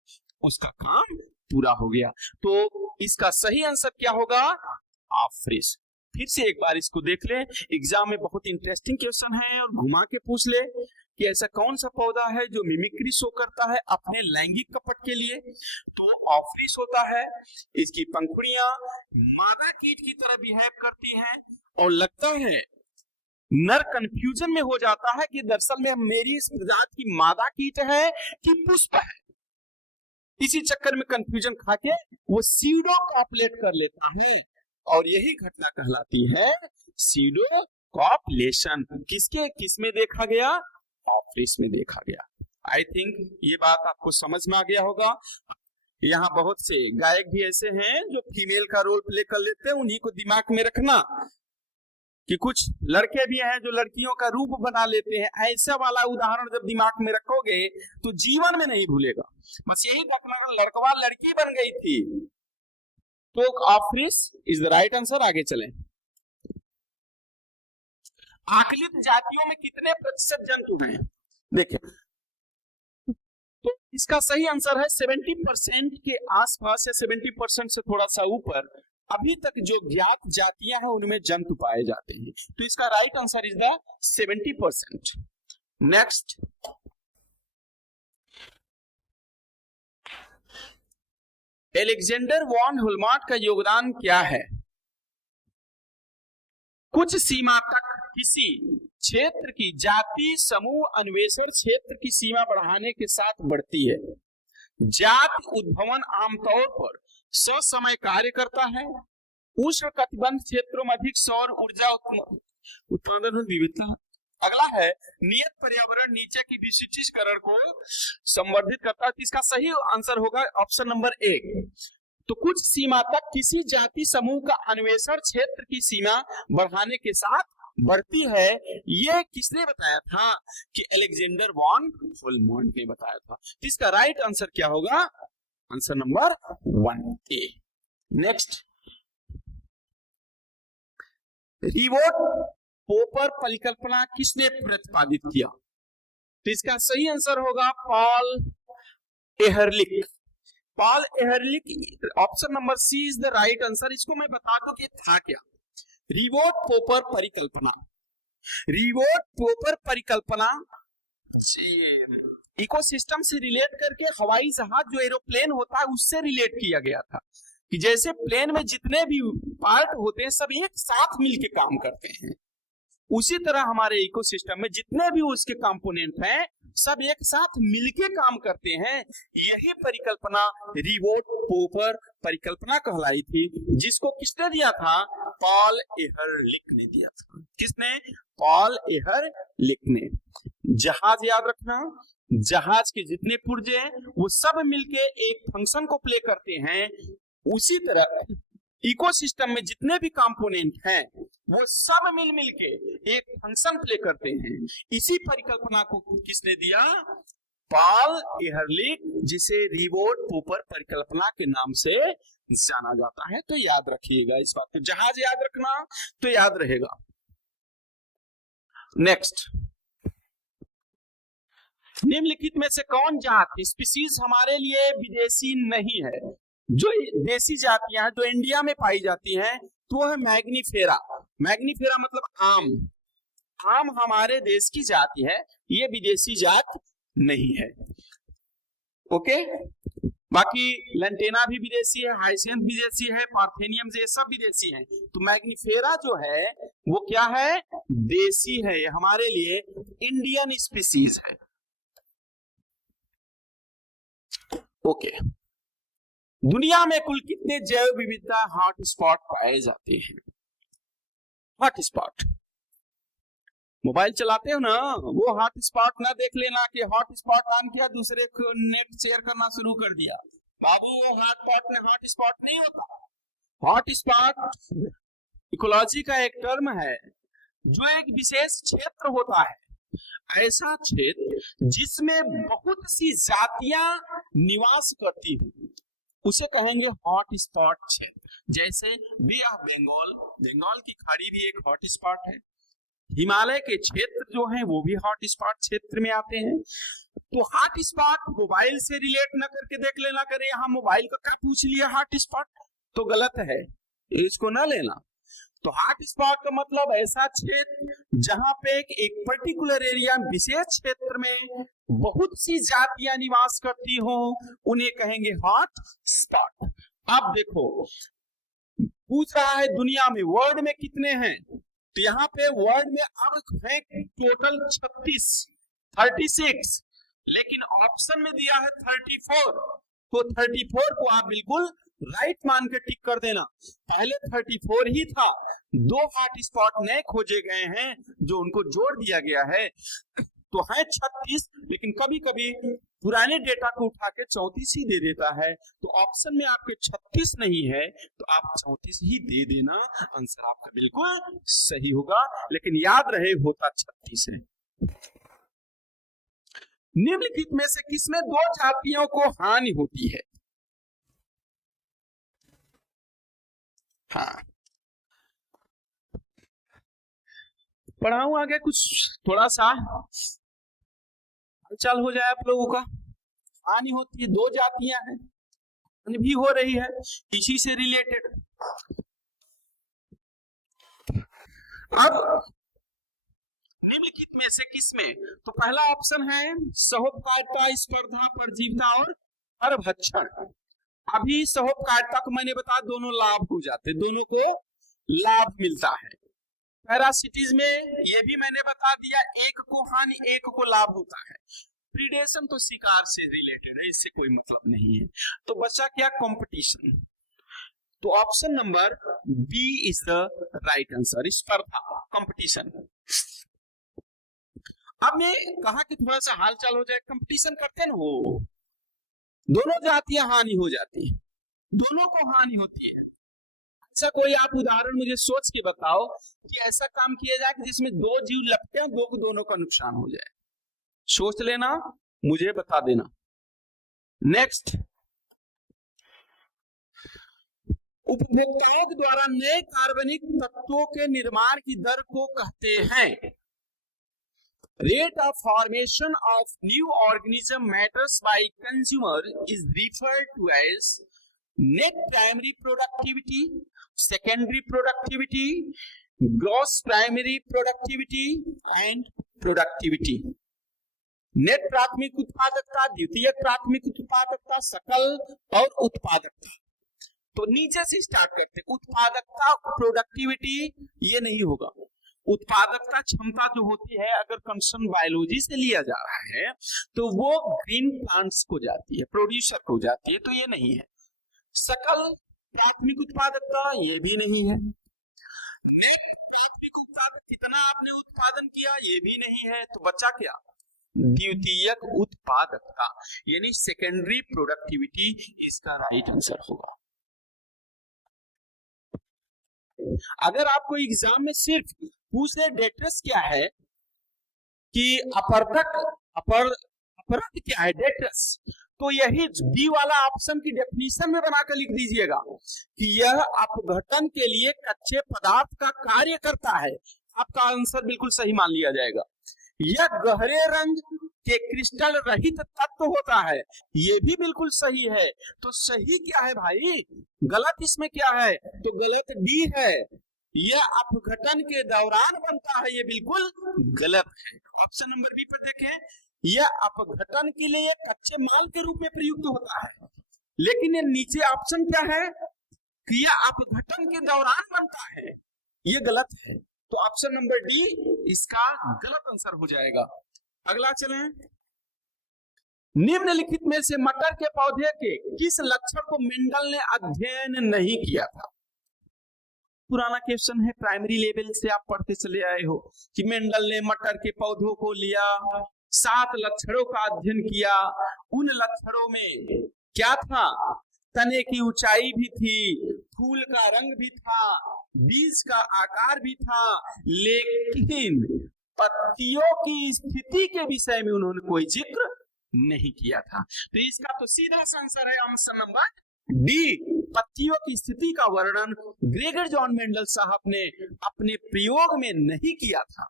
उसका काम पूरा हो गया। तो इसका सही आंसर क्या होगा? ऑफरिस। फिर से एक बार इसको देख ले, एग्जाम में बहुत इंटरेस्टिंग क्वेश्चन है और घुमा के पूछ ले कि ऐसा कौन सा पौधा है जो मिमिक्री शो करता है अपने लैंगिक कपट के लिए। तो ऑफरिस होता है, इसकी पंखुड़ियां मादा कीट की तरह बिहेव करती हैं और लगता है नर कंफ्यूजन में हो जाता है कि दरअसल में मेरी इस प्रजाति की मादा कीट है कि पुष्प है। इसी चक्कर में कंफ्यूजन खा के वो सीडो कॉपुलेट कर लेता है और यही घटना कहलाती है सीडो कॉपुलेशन। किसमें देखा गया? ऑफरिस में देखा गया। आई थिंक ये बात आपको समझ में आ गया होगा। यहाँ बहुत से गायक भी ऐसे हैं जो फीमेल का रोल प्ले कर लेते हैं, उन्हीं को दिमाग में रखना कि कुछ लड़के भी हैं जो लड़कियों का रूप बना लेते हैं। ऐसा वाला उदाहरण जब दिमाग में रखोगे तो जीवन में नहीं भूलेगा। बस यही देखना, लड़कवा लड़की बन गई थी तो ऑफरिस इज द राइट आंसर। आगे चलें। आकलित जातियों में कितने प्रतिशत जंतु हैं? देखिए तो इसका सही आंसर है 70% के आसपास या 70% से थोड़ा सा ऊपर अभी तक जो ज्ञात जातियां हैं उनमें जंतु पाए जाते हैं। तो इसका right answer is the 70%। Next, Alexander von हुलमार्ट का योगदान क्या है? कुछ सीमा तक किसी क्षेत्र की जाति समूह अन्वेषण क्षेत्र की सीमा बढ़ाने के साथ बढ़ती है। जाति उद्भवन आमतौर पर ससमय कार्य करता है। उष्ण कटिबंध क्षेत्रों में अधिक सौर ऊर्जा उत्पादन और विविधता। अगला है नियत पर्यावरण नीचे की विशिष्टीकरण को संवर्धित करता है। इसका सही आंसर होगा ऑप्शन नंबर 1। तो कुछ सीमा तक किसी जाति समूह का अन्वेषण क्षेत्र की सीमा बढ़ाने के साथ बढ़ती है। ये किसने बताया था? कि एलेक्जेंडर वॉन हुलमार्ट ने बताया था। इसका राइट आंसर क्या होगा? Answer number 1A। Next, revolt पोपर परिकल्पना किसने प्रतिपादित किया? तो इसका सही आंसर होगा Paul Ehrlich. Paul Ehrlich, option number C is the right answer. इसको मैं बता दूं कि था क्या। रिवोट पोपर परिकल्पना, रिवोट पोपर परिकल्पना इकोसिस्टम से रिलेट करके हवाई जहाज जो एरोप्लेन होता है उससे रिलेट किया गया था कि जैसे प्लेन में जितने भी पार्ट होते हैं सब एक साथ मिलके काम करते हैं, उसी तरह हमारे इकोसिस्टम में जितने भी उसके कंपोनेंट हैं सब एक साथ मिलके काम करते हैं। यही परिकल्पना रिवोट पोपर परिकल्पना कहलाई थी, जिसको किसने दिया था? पॉल एहरलिख ने दिया था। किसने? पॉल एहरलिख ने। जहाज याद रखना, जहाज के जितने पुर्जे हैं वो सब मिलके एक फंक्शन को प्ले करते हैं, उसी तरह इकोसिस्टम में जितने भी कंपोनेंट हैं वो सब मिल के एक फंक्शन प्ले करते हैं। इसी परिकल्पना को किसने दिया? पॉल एहरलिख, जिसे रिवोट पोपर परिकल्पना के नाम से जाना जाता है। तो याद रखिएगा इस बात को, जहाज याद रखना तो याद रहेगा। नेक्स्ट, निम्नलिखित में से कौन जाति स्पीसीज हमारे लिए विदेशी नहीं है? जो देसी जातियां जो इंडिया में पाई जाती हैं तो वो है मैग्नीफेरा। मैग्नीफेरा मतलब आम। आम हमारे देश की जाति है, ये विदेशी जात नहीं है। ओके, बाकी लैंटेना भी विदेशी है, हाइसियंथ विदेशी है, पार्थेनियम ये सब विदेशी हैं। तो मैग्नीफेरा जो है वो क्या है? देसी है, ये हमारे लिए इंडियन स्पीसीज है। ओके, दुनिया में कुल कितने जैव विविधता हॉटस्पॉट पाए जाते हैं? हॉटस्पॉट मोबाइल चलाते हो ना, वो हॉटस्पॉट ना देख लेना कि हॉटस्पॉट ऑन किया दूसरे को नेट शेयर करना शुरू कर दिया। बाबू वो हॉटस्पॉट नहीं होता। हॉटस्पॉट इकोलॉजी का एक टर्म है जो एक विशेष क्षेत्र होता है, ऐसा क्षेत्र जिसमें बहुत सी जातियां निवास करती हैं, उसे कहेंगे हॉट स्पॉट क्षेत्र। जैसे बे ऑफ बंगाल, बंगाल की खाड़ी भी एक हॉट स्पॉट है। हिमालय के क्षेत्र जो हैं वो भी हॉट स्पॉट क्षेत्र में आते हैं। तो हॉट स्पॉट मोबाइल से रिलेट न करके देख लेना, करे यहाँ मोबाइल का क्या पूछ लिया हॉट स्पॉट, तो गलत है, इसको ना लेना। तो हॉट स्पॉट का मतलब ऐसा क्षेत्र जहां पे एक पर्टिकुलर एरिया, विशेष क्षेत्र में बहुत सी जातियां निवास करती हो, उन्हें कहेंगे हॉट स्पॉट। अब देखो पूछ रहा है दुनिया में वर्ल्ड में कितने हैं, तो यहाँ पे वर्ल्ड में अब है टोटल 36, लेकिन ऑप्शन में दिया है 34। तो 34 को आप बिल्कुल राइट मान के टिक कर देना। पहले 34 ही था, 2 हॉट स्पॉट नए खोजे गए हैं जो उनको जोड़ दिया गया है, तो है 36, लेकिन कभी कभी पुराने डेटा को उठा के 34 ही दे देता है। तो ऑप्शन में आपके 36 नहीं है तो आप 34 ही दे देना, आंसर आपका बिल्कुल सही होगा, लेकिन याद रहे होता 36 है। निम्नलिखित में से किसमें 2 जातियों को हानि होती है? हाँ, पढ़ाऊं आगे कुछ थोड़ा सा चल हो जाए आप लोगों का। हानि होती है, 2 जातियां हैं, हानि भी हो रही है, इसी से रिलेटेड। अब निम्नलिखित में से किसमें, तो पहला ऑप्शन है सहोपकारिता, स्पर्धा, परजीविता और परभक्षण। अभी सहोपकारिता को मैंने बताया दोनों लाभ हो जाते, दोनों को लाभ मिलता है। पैरासिटीज में ये भी मैंने बता दिया, एक को हानि एक को लाभ होता है। प्रीडेशन तो शिकार से रिलेटेड है, इससे कोई मतलब नहीं है। तो बचा क्या? कंपटीशन। तो option number B is the right answer, स्पर्धा, कंपटीशन। अब मैं कहा कि थोड़ा सा हालचाल हो जाए, कंपटीशन करते ना वो, दोनों जातियां हानि हो जाती है, दोनों को हानि होती है। ऐसा कोई आप उदाहरण मुझे सोच के बताओ कि ऐसा काम किया जाए कि जिसमें 2 जीव लपटे हैं, 2 को दोनों का नुकसान हो जाए। सोच लेना, मुझे बता देना। नेक्स्ट, उपभोक्ताओं के द्वारा नए कार्बनिक तत्वों के निर्माण की दर को कहते हैं। Rate of formation of new organism matters by consumer is referred to as net primary productivity, secondary productivity, gross primary productivity and productivity. Net प्राथमिक उत्पादकता, द्वितीयक प्राथमिक उत्पादकता, सकल और उत्पादकता। तो नीचे से स्टार्ट करते हैं। उत्पादकता, प्रोडक्टिविटी ये नहीं होगा। उत्पादकता क्षमता जो होती है अगर कंसर्न बायोलॉजी से लिया जा रहा है तो वो ग्रीन प्लांट्स को जाती है, प्रोड्यूसर को जाती है, तो ये नहीं है। सकल प्राथमिक उत्पादकता ये भी नहीं है। प्राथमिक उत्पादक कितना आपने उत्पादन किया ये भी नहीं है, तो बचा क्या? द्वितीयक उत्पादकता यानी सेकेंडरी प्रोडक्टिविटी इसका राइट आंसर होगा। अगर आपको एग्जाम में सिर्फ पूछ ले डेट्रस क्या है कि अपरद क्या है डेट्रस, तो यही बी वाला ऑप्शन की डेफिनेशन में बनाकर लिख दीजिएगा कि यह अपघटन के लिए कच्चे पदार्थ का कार्य करता है। आपका आंसर बिल्कुल सही मान लिया जाएगा। यह गहरे रंग के क्रिस्टल रहित तत्व होता है, ये भी बिल्कुल सही है। तो सही क्या है भाई? गलत इसमें क्या है? तो गलत डी है। यह अपघटन के दौरान बनता है, ये बिल्कुल गलत है। ऑप्शन नंबर बी पर देखें, यह अपघटन के लिए कच्चे माल के रूप में प्रयुक्त होता है, लेकिन ये नीचे ऑप्शन क्या है कि यह अपघटन के दौरान बनता है, ये गलत है। तो ऑप्शन नंबर डी इसका गलत आंसर हो जाएगा। अगला चलें। निम्नलिखित में से मटर के पौधे के किस लक्षण को मेंडल ने अध्ययन नहीं किया था? पुराना क्वेश्चन है, प्राइमरी लेवल से आप पढ़ते चले आए हो कि मेंडल ने मटर के पौधों को लिया, 7 लक्षणों का अध्ययन किया। उन लक्षणों में क्या था? तने की ऊंचाई भी थी, फूल का रंग भी था, बीज का आकार भी था, लेकिन पत्तियों की स्थिति के विषय में उन्होंने कोई जिक्र नहीं किया था। तो इसका तो सीधा आंसर है ऑप्शन नंबर डी, पत्तियों की स्थिति का वर्णन ग्रेगर जॉन मेंडल साहब ने अपने प्रयोग में नहीं किया था।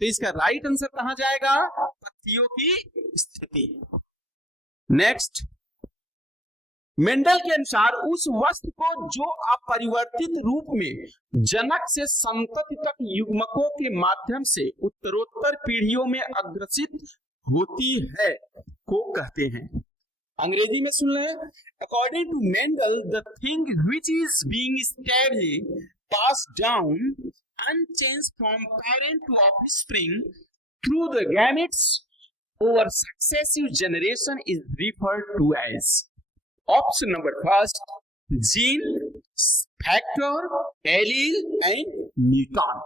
तो इसका राइट आंसर कहां जाएगा? पत्तियों की स्थिति। नेक्स्ट, मेंडल के अनुसार उस वस्तु को जो अपरिवर्तित रूप में जनक से संतति तक युग्मकों के माध्यम से उत्तरोत्तर पीढ़ियों में अग्रसित होती है को कहते हैं। अंग्रेजी में सुन लें। According to Mendel the thing which is being steadily passed down unchanged from parent to offspring through the gametes over successive generation is referred to as. Option number first, gene, factor, allele and neutron.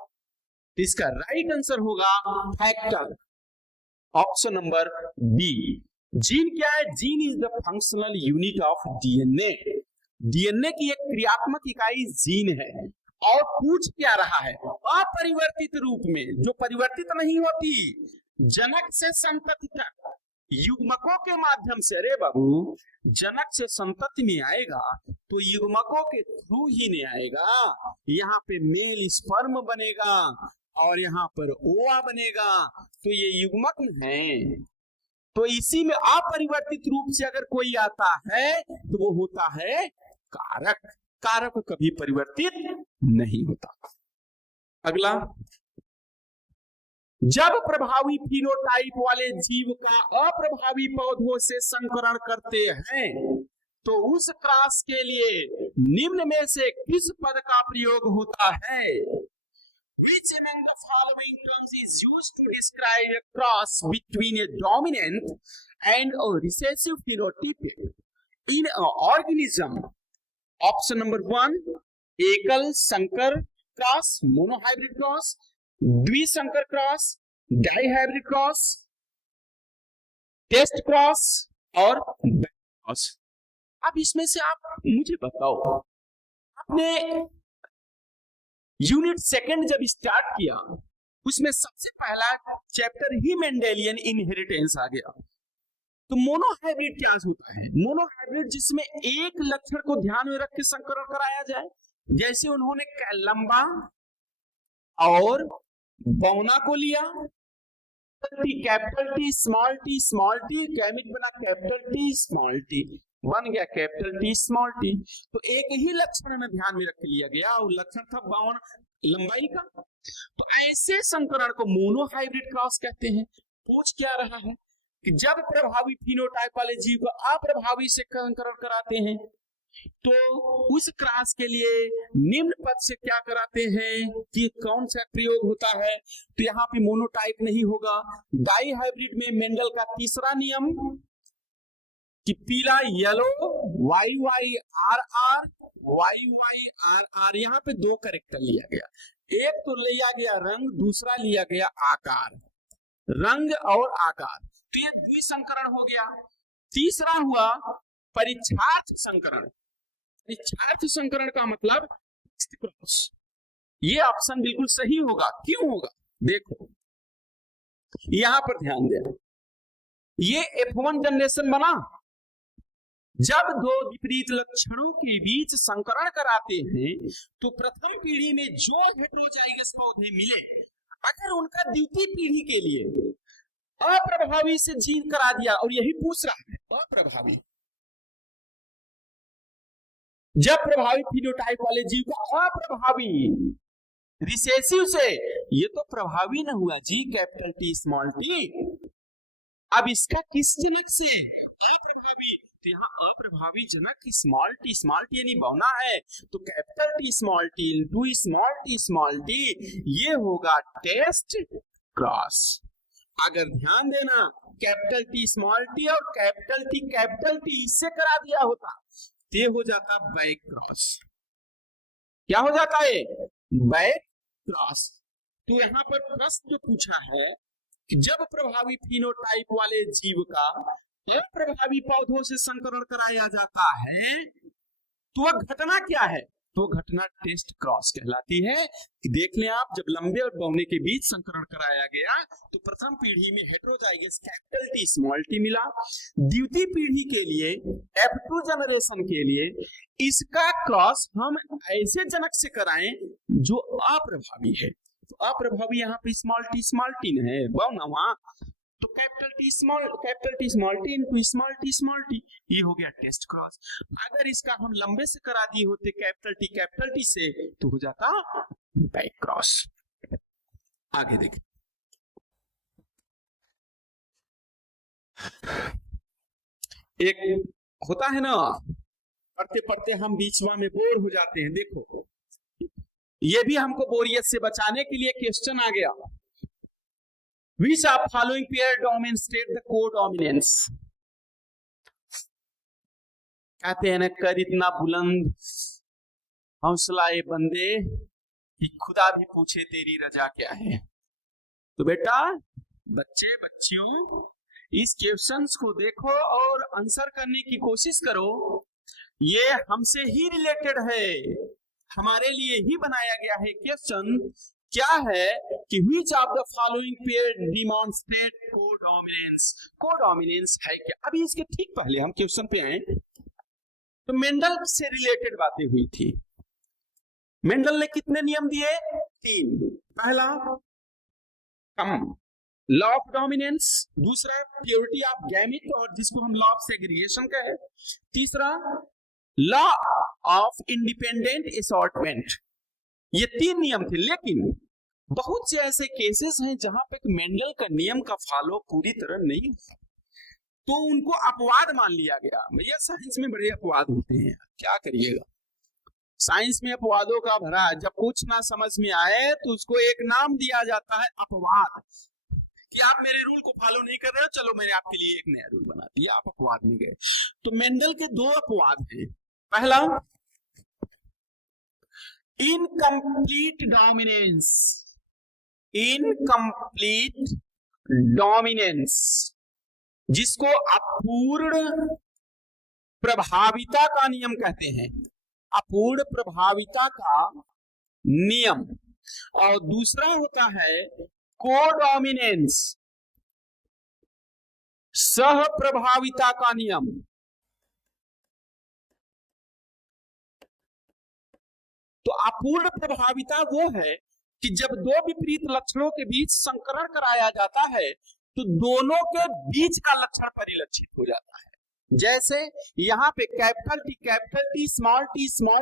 इसका right answer होगा factor, option number B. Gene क्या है? Gene is the functional unit of DNA. DNA की एक क्रियात्मक इकाई gene है। और पूछ क्या रहा है? अपरिवर्तित रूप में, जो परिवर्तित नहीं होती, जनक से संतति तक युग्मकों के माध्यम से। अरे बाबू, जनक से संतति में आएगा तो युग्मकों के थ्रू ही नहीं आएगा। यहाँ पे मेल स्पर्म बनेगा और यहाँ पर ओवा बनेगा, तो ये युग्मक है। तो इसी में अपरिवर्तित रूप से अगर कोई आता है तो वो होता है कारक। कारक कभी परिवर्तित नहीं होता। अगला, जब प्रभावी फिनोटाइप वाले जीव का अप्रभावी पौधों से संकरण करते हैं तो उस क्रॉस के लिए निम्न में से किस पद का प्रयोग होता है? Which among the following terms is used to describe a cross between a dominant and a recessive phenotype in an organism? Option number 1, एकल संकर क्रॉस, मोनोहाइब्रिड क्रॉस, द्विसंकर cross, dihybrid cross, test cross और cross. अब इसमें से आप मुझे बताओ, आपने यूनिट सेकंड जब स्टार्ट किया उसमें सबसे पहला चैप्टर ही मेंडेलियन इनहेरिटेंस आ गया। तो मोनोहाइब्रिड क्या होता है? मोनोहाइब्रिड जिसमें एक लक्षण को ध्यान में रख के संकरण कराया जाए, जैसे उन्होंने लंबा और बौना को लिया, capital T small T, gamete बना कैपिटल टी स्मॉल टी, बन गया कैपिटल टी स्मॉल टी। तो एक ही लक्षण में ध्यान में रख लिया गया और लक्षण था बावन लंबाई का। तो ऐसे संकरण को मोनोहाइब्रिड क्रॉस कहते हैं। पूछ क्या रहा है कि जब प्रभावी फिनोटाइप वाले जीव को अप्रभावी से संकरण कराते हैं तो उस क्रॉस के लिए निम्न पद से क्या कराते हैं कि कौन सा प्रयोग होता है? तो यहाँ पे मोनोटाइप नहीं होगा। डाई हाइब्रिड में मेंडल का तीसरा नियम कि पीला येलो YYRR, यहाँ पे दो कैरेक्टर लिया गया, एक तो लिया गया रंग, दूसरा लिया गया आकार, रंग और आकार। तो ये द्विसंकरण हो गया। तीसरा हुआ परीक्षार्थ संकरण। परीक्षार्थ संकरण का मतलब क्रॉस। ये ऑप्शन बिल्कुल सही होगा। क्यों होगा? देखो यहां पर ध्यान देना, ये F1 जनरेशन बना जब दो विपरीत लक्षणों के बीच संकरण कराते हैं तो प्रथम पीढ़ी में जो हेटेरोजाइगस पौधे मिले, अगर उनका द्वितीय पीढ़ी के लिए अप्रभावी से जीन करा दिया, और यही पूछ रहा है अप्रभावी, जब प्रभावी फिनोटाइप वाले जीव का अप्रभावी रिसेसिव से, ये तो प्रभावी न हुआ G capital T small T, अब इसका किस जनक से अप्रभावी? तो यहाँ अप्रभावी जनक स्मॉल टी यानी बौना है, तो capital T small T into small T, ये होगा टेस्ट क्रॉस। अगर ध्यान देना कैपिटल टी स्मॉल टी और कैपिटल टी इससे करा दिया होता तो ये हो जाता बैक क्रॉस। क्या हो जाता है? Back cross. तो यहाँ पर प्रश्न पूछा है कि जब प्रभावी फिनोटाइप वाले जीव का अप्रभावी पौधों से संकरण कराया जाता है तो वह घटना क्या है? तो घटना टेस्ट क्रॉस कहलाती है। कि देख लें आप, जब लंबे और बौने के बीच संकरण कराया गया तो प्रथम पीढ़ी में heterozygous capital T small T मिला, द्वितीय पीढ़ी के लिए F2 जनरेशन के लिए इसका क्रॉस हम ऐसे जनक से कराएं जो अप्रभावी है। तो अप्रभावी यहाँ पे स्मॉल टी है, बौना वहां, तो capital T small T into small T, ये हो गया टेस्ट क्रॉस। अगर इसका हम लंबे से करा दिए होते कैपिटल टी से तो हो जाता बैक क्रॉस। आगे देखें, एक होता है ना, पढ़ते पढ़ते हम बीचवा में बोर हो जाते हैं। देखो ये भी हमको बोरियत से बचाने के लिए क्वेश्चन आ गया, Which of following pair demonstrate the codominance? कहते हैं ना, कर इतना बुलंद हौसला ए बंदे कि खुदा भी पूछे तेरी रजा क्या है। तो बेटा, बच्चे बच्चियों, इस क्वेश्चंस को देखो और आंसर करने की कोशिश करो। ये हमसे ही रिलेटेड है, हमारे लिए ही बनाया गया है क्वेश्चन। क्या है कि which of the following pair demonstrate codominance? Codominance है क्या? अभी इसके ठीक पहले हम क्वेश्चन पे आए तो मेंडल से रिलेटेड बातें हुई थी। मेंडल ने कितने नियम दिए? 3। पहला लॉ ऑफ डोमिनेंस, दूसरा प्योरिटी ऑफ गैमेट और जिसको हम लॉ ऑफ सेग्रीगेशन कहे, तीसरा लॉ ऑफ इंडिपेंडेंट असॉर्टमेंट। ये 3 नियम थे, लेकिन बहुत से ऐसे केसेस हैं जहां पे मेंडल का नियम का फॉलो पूरी तरह नहीं हुआ तो उनको अपवाद मान लिया गया। भैया साइंस में बड़े अपवाद होते हैं, क्या करिएगा, साइंस में अपवादों का भरा है। जब कुछ ना समझ में आए तो उसको एक नाम दिया जाता है अपवाद, कि आप मेरे रूल को फॉलो नहीं कर रहे हो, चलो मैंने आपके लिए एक नया रूल बना दिया, आप अपवाद में गए। तो मेंडल के 2 अपवाद हैं। पहला इनकम्प्लीट डोमिनेंस, इनकम्प्लीट डोमिनेंस जिसको अपूर्ण प्रभाविता का नियम कहते हैं, अपूर्ण प्रभाविता का नियम। और दूसरा होता है कोडोमिनेंस, सह प्रभाविता का नियम। तो अपूर्ण प्रभाविता वो है कि जब दो विपरीत लक्षणों के बीच संकरण कराया जाता है तो दोनों के बीच का लक्षण परिलक्षित हो जाता है। जैसे यहाँ पे कैपिटल टी स्मॉल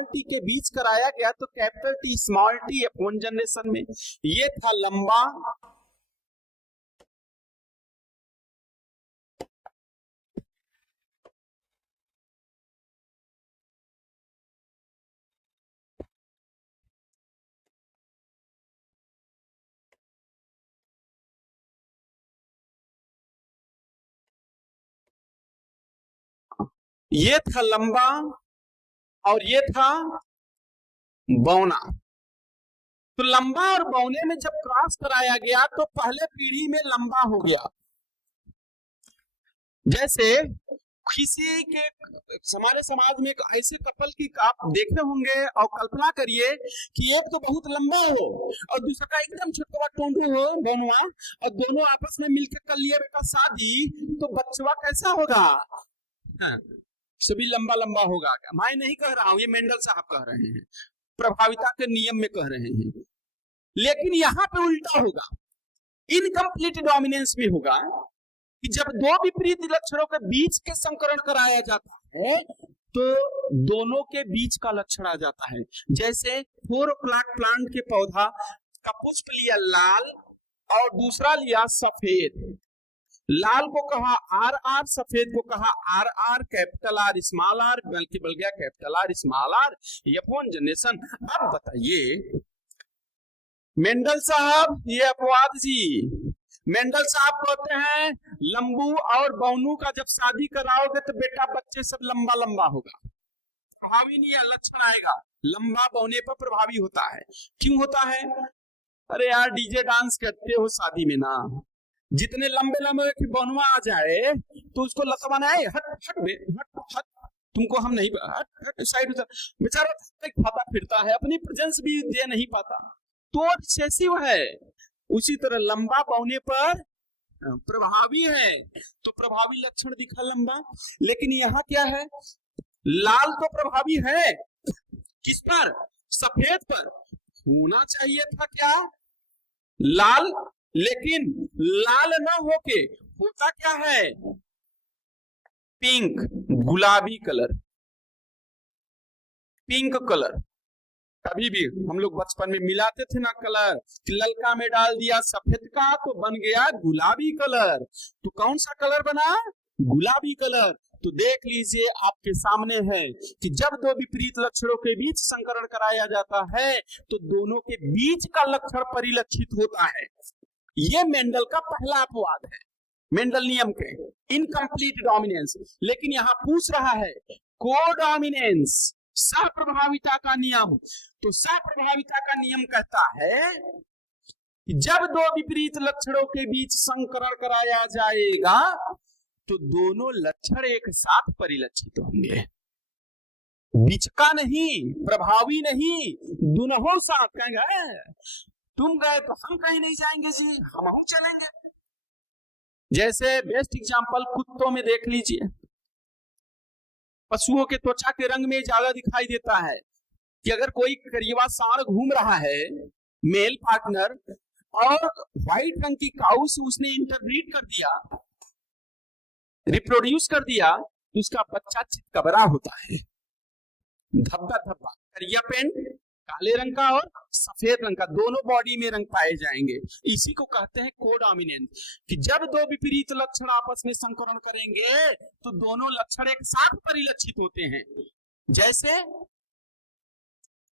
टी के बीच कराया गया तो capital T small T upon generation में ये था लंबा, ये था लंबा और ये था बौना। तो लंबा और बौने में जब क्रॉस कराया गया तो पहले पीढ़ी में लंबा हो गया। जैसे किसी के हमारे समाज में एक ऐसे कपल की आप देखे होंगे और कल्पना करिए कि एक तो बहुत लंबा हो और दूसरा का एकदम छोटा टोंडू हो बौनवा, और दोनों आपस में मिलकर कर लिए बेटा शादी, तो बच्चा कैसा होगा? हाँ, सभी लंबा लंबा होगा। मैं नहीं कह रहा हूं, ये मेंडल साहब कह रहे हैं, प्रभाविता के नियम में कह रहे हैं। लेकिन यहाँ पे उल्टा होगा, इनकम्प्लीट डोमिनेंस में होगा कि जब दो विपरीत लक्षणों के बीच के संकरण कराया जाता है तो दोनों के बीच का लक्षण आ जाता है। जैसे 4 o'clock प्लांट के पौधा का पुष्प लिया लाल और दूसरा लिया सफेद। लाल को कहा आर आर, सफेद को कहा R R, capital R small R, बल्कि बल गया capital R small R, upon generation. अब बताइए मेंडल साहब, ये अपवाद जी, मेंडल साहब कहते हैं लंबू और बौनू का जब शादी कराओगे तो बेटा बच्चे सब लंबा लंबा होगा, प्रभावी नहीं है, लक्षण आएगा लंबा बौने पर प्रभावी होता है। क्यों होता है? अरे यार डीजे डांस करते हो शादी में ना, जितने लंबे लंबे की बौनवा आ जाए तो उसको लतवाना है, हट हट हट हट, तुमको हम नहीं, हट हट साइड, बेचारा खाता फिरता है, अपनी प्रेजेंस भी दे नहीं पाता, तो एक्सेसिव है। उसी तरह लंबा बौने पर प्रभावी है, तो प्रभावी लक्षण दिखा लंबा। लेकिन यहाँ क्या है, लाल तो प्रभावी है किस पर? सफेद पर। होना चाहिए था क्या? लाल, लेकिन लाल ना होके होता क्या है? पिंक, गुलाबी कलर, पिंक कलर। कभी भी हम लोग बचपन में मिलाते थे ना कलर, ललका में डाल दिया सफेद का तो बन गया गुलाबी कलर। तो कौन सा कलर बना? गुलाबी कलर। तो देख लीजिए आपके सामने है कि जब दो विपरीत लक्षणों के बीच संकरण कराया जाता है तो दोनों के बीच का लक्षण परिलक्षित होता है। ये मेंडल का पहला अपवाद है मेंडल नियम के, इनकम्प्लीट डोमिनेंस। लेकिन यहाँ पूछ रहा है कोडोमिनेंस, सप्रभाविता का नियम। तो सप्रभाविता का नियम कहता है कि जब दो विपरीत लक्षणों के बीच संकरण कराया जाएगा तो दोनों लक्षण एक साथ परिलक्षित होंगे, बीच का नहीं, प्रभावी नहीं, दोनों साथ। कहेंगे तुम गए तो हम कहीं नहीं जाएंगे जी, हम चलेंगे। जैसे बेस्ट एग्जांपल कुत्तों में देख लीजिए, पशुओं के त्वचा के रंग में ज्यादा दिखाई देता है कि अगर कोई करीबा सांड घूम रहा है मेल पार्टनर और व्हाइट रंग की काऊ से उसने इंटरब्रीड कर दिया, रिप्रोड्यूस कर दिया, तो उसका बच्चा चितकबरा होता है, धब्बा धब्बा, करिया पेंट, काले रंग का और सफेद रंग का, दोनों बॉडी में रंग पाए जाएंगे। इसी को कहते हैं कोडोमिनेंट, कि जब दो विपरीत लक्षण आपस में संकरण करेंगे तो दोनों लक्षण एक साथ परिलक्षित होते हैं। जैसे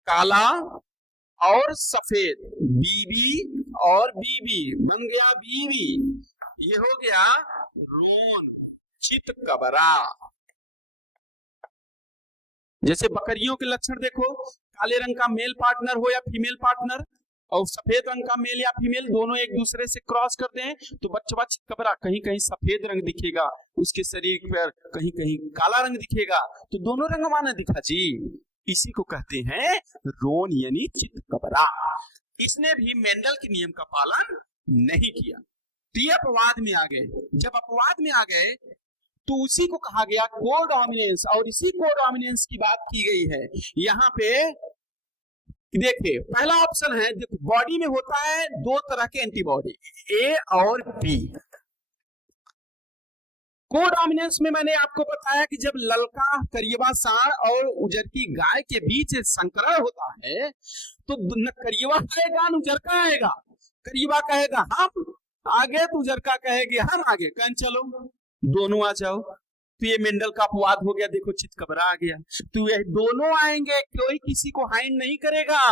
काला और सफेद, बीबी और बीबी, बन गया बीबी, ये हो गया रोन, चितकबरा। जैसे बकरियों के लक्षण देखो, काले रंग का मेल पार्टनर हो या फीमेल पार्टनर और सफेद रंग का मेल या फीमेल, दोनों एक दूसरे से क्रॉस करते हैं तो बच्चा चितकबरा, कहीं कहीं सफेद रंग दिखेगा उसके शरीर पर, कहीं कहीं काला रंग दिखेगा, तो दोनों रंग माना दिखा जी। इसी को कहते हैं रोन यानी चितकबरा। इसने भी मेंडल के नियम का पालन नहीं किया। तो ये अपवाद में आ गए। जब अपवाद में आ गए तो उसी को कहा गया कोडोमिनेंस, और इसी कोडोमिनेंस की बात की गई है यहाँ पे। देखिए पहला ऑप्शन है, देखो बॉडी में होता है दो तरह के एंटीबॉडी, ए और बी। कोडोमिनेंस में मैंने आपको बताया कि जब ललका करियवा सांड और उजरकी गाय के बीच संकरण होता है तो न करियवा आएगा न उजरका आएगा। करियवा कहेगा हम आगे तो उजरका कहेगी हम आगे, कहें चलो दोनों आ जाओ। तो ये मेंडल का अपवाद हो गया, देखो चितकबरा आ गया। तो ये दोनों आएंगे, कोई किसी को हाइंड नहीं करेगा।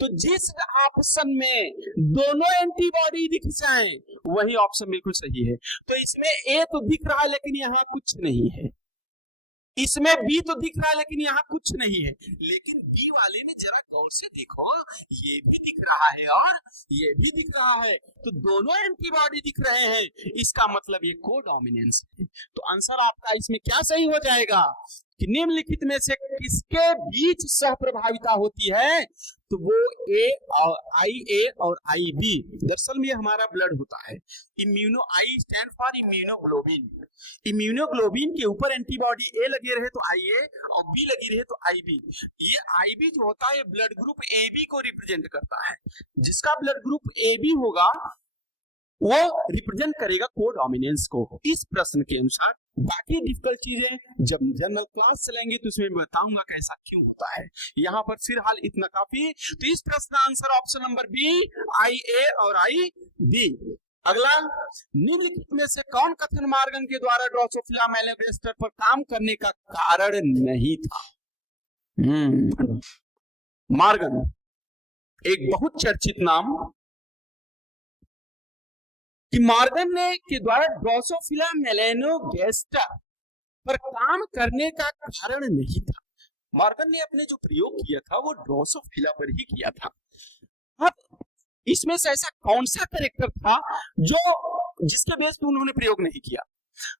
तो जिस ऑप्शन में दोनों एंटीबॉडी दिख जाए वही ऑप्शन बिल्कुल सही है। तो इसमें ए तो दिख रहा है लेकिन यहाँ कुछ नहीं है, इसमें बी तो दिख रहा है लेकिन यहाँ कुछ नहीं है। लेकिन बी वाले में जरा गौर से देखो, ये भी दिख रहा है और ये भी दिख रहा है, तो दोनों एंटीबॉडी दिख रहे हैं, इसका मतलब ये कोडोमिनेंस है। तो आंसर आपका इसमें क्या सही हो जाएगा कि निम्नलिखित में से किसके बीच सहप्रभाविता होती है, तो वो ए और आई बी। दरअसल में हमारा ब्लड होता है, immuno, I stand for immunoglobulin. Immunoglobulin के ऊपर एंटीबॉडी ए लगे रहे तो आई ए और बी लगी रहे तो आई बी। ये आई बी जो होता है ये ब्लड ग्रुप ए बी को रिप्रेजेंट करता है। जिसका ब्लड ग्रुप ए बी होगा वो रिप्रेजेंट करेगा कोडोमिनेंस को इस प्रश्न के अनुसार। बाकी डिफिकल्ट चीजें जब जनरल क्लास चलेंगे तो इसमें बताऊंगा कैसा क्यों होता है। यहाँ पर फिलहाल इतना काफी। तो इस प्रश्न का आंसर ऑप्शन नंबर बी, आई ए और आई बी। अगला, निम्नलिखित में से कौन कथन मार्गन के द्वारा ड्रोसोफिला मेलनोगास्टर पर काम करने का कारण नहीं था? मार्गन एक बहुत चर्चित नाम, कि मार्गन ने के द्वारा ड्रोसोफिला मेलनोगास्टर पर काम करने का कारण नहीं था। मार्गन ने अपने जो प्रयोग किया था वो ड्रोसोफिला पर ही किया था। अब इसमें से ऐसा कौन सा कैरेक्टर था जो जिसके बेस पर उन्होंने प्रयोग नहीं किया?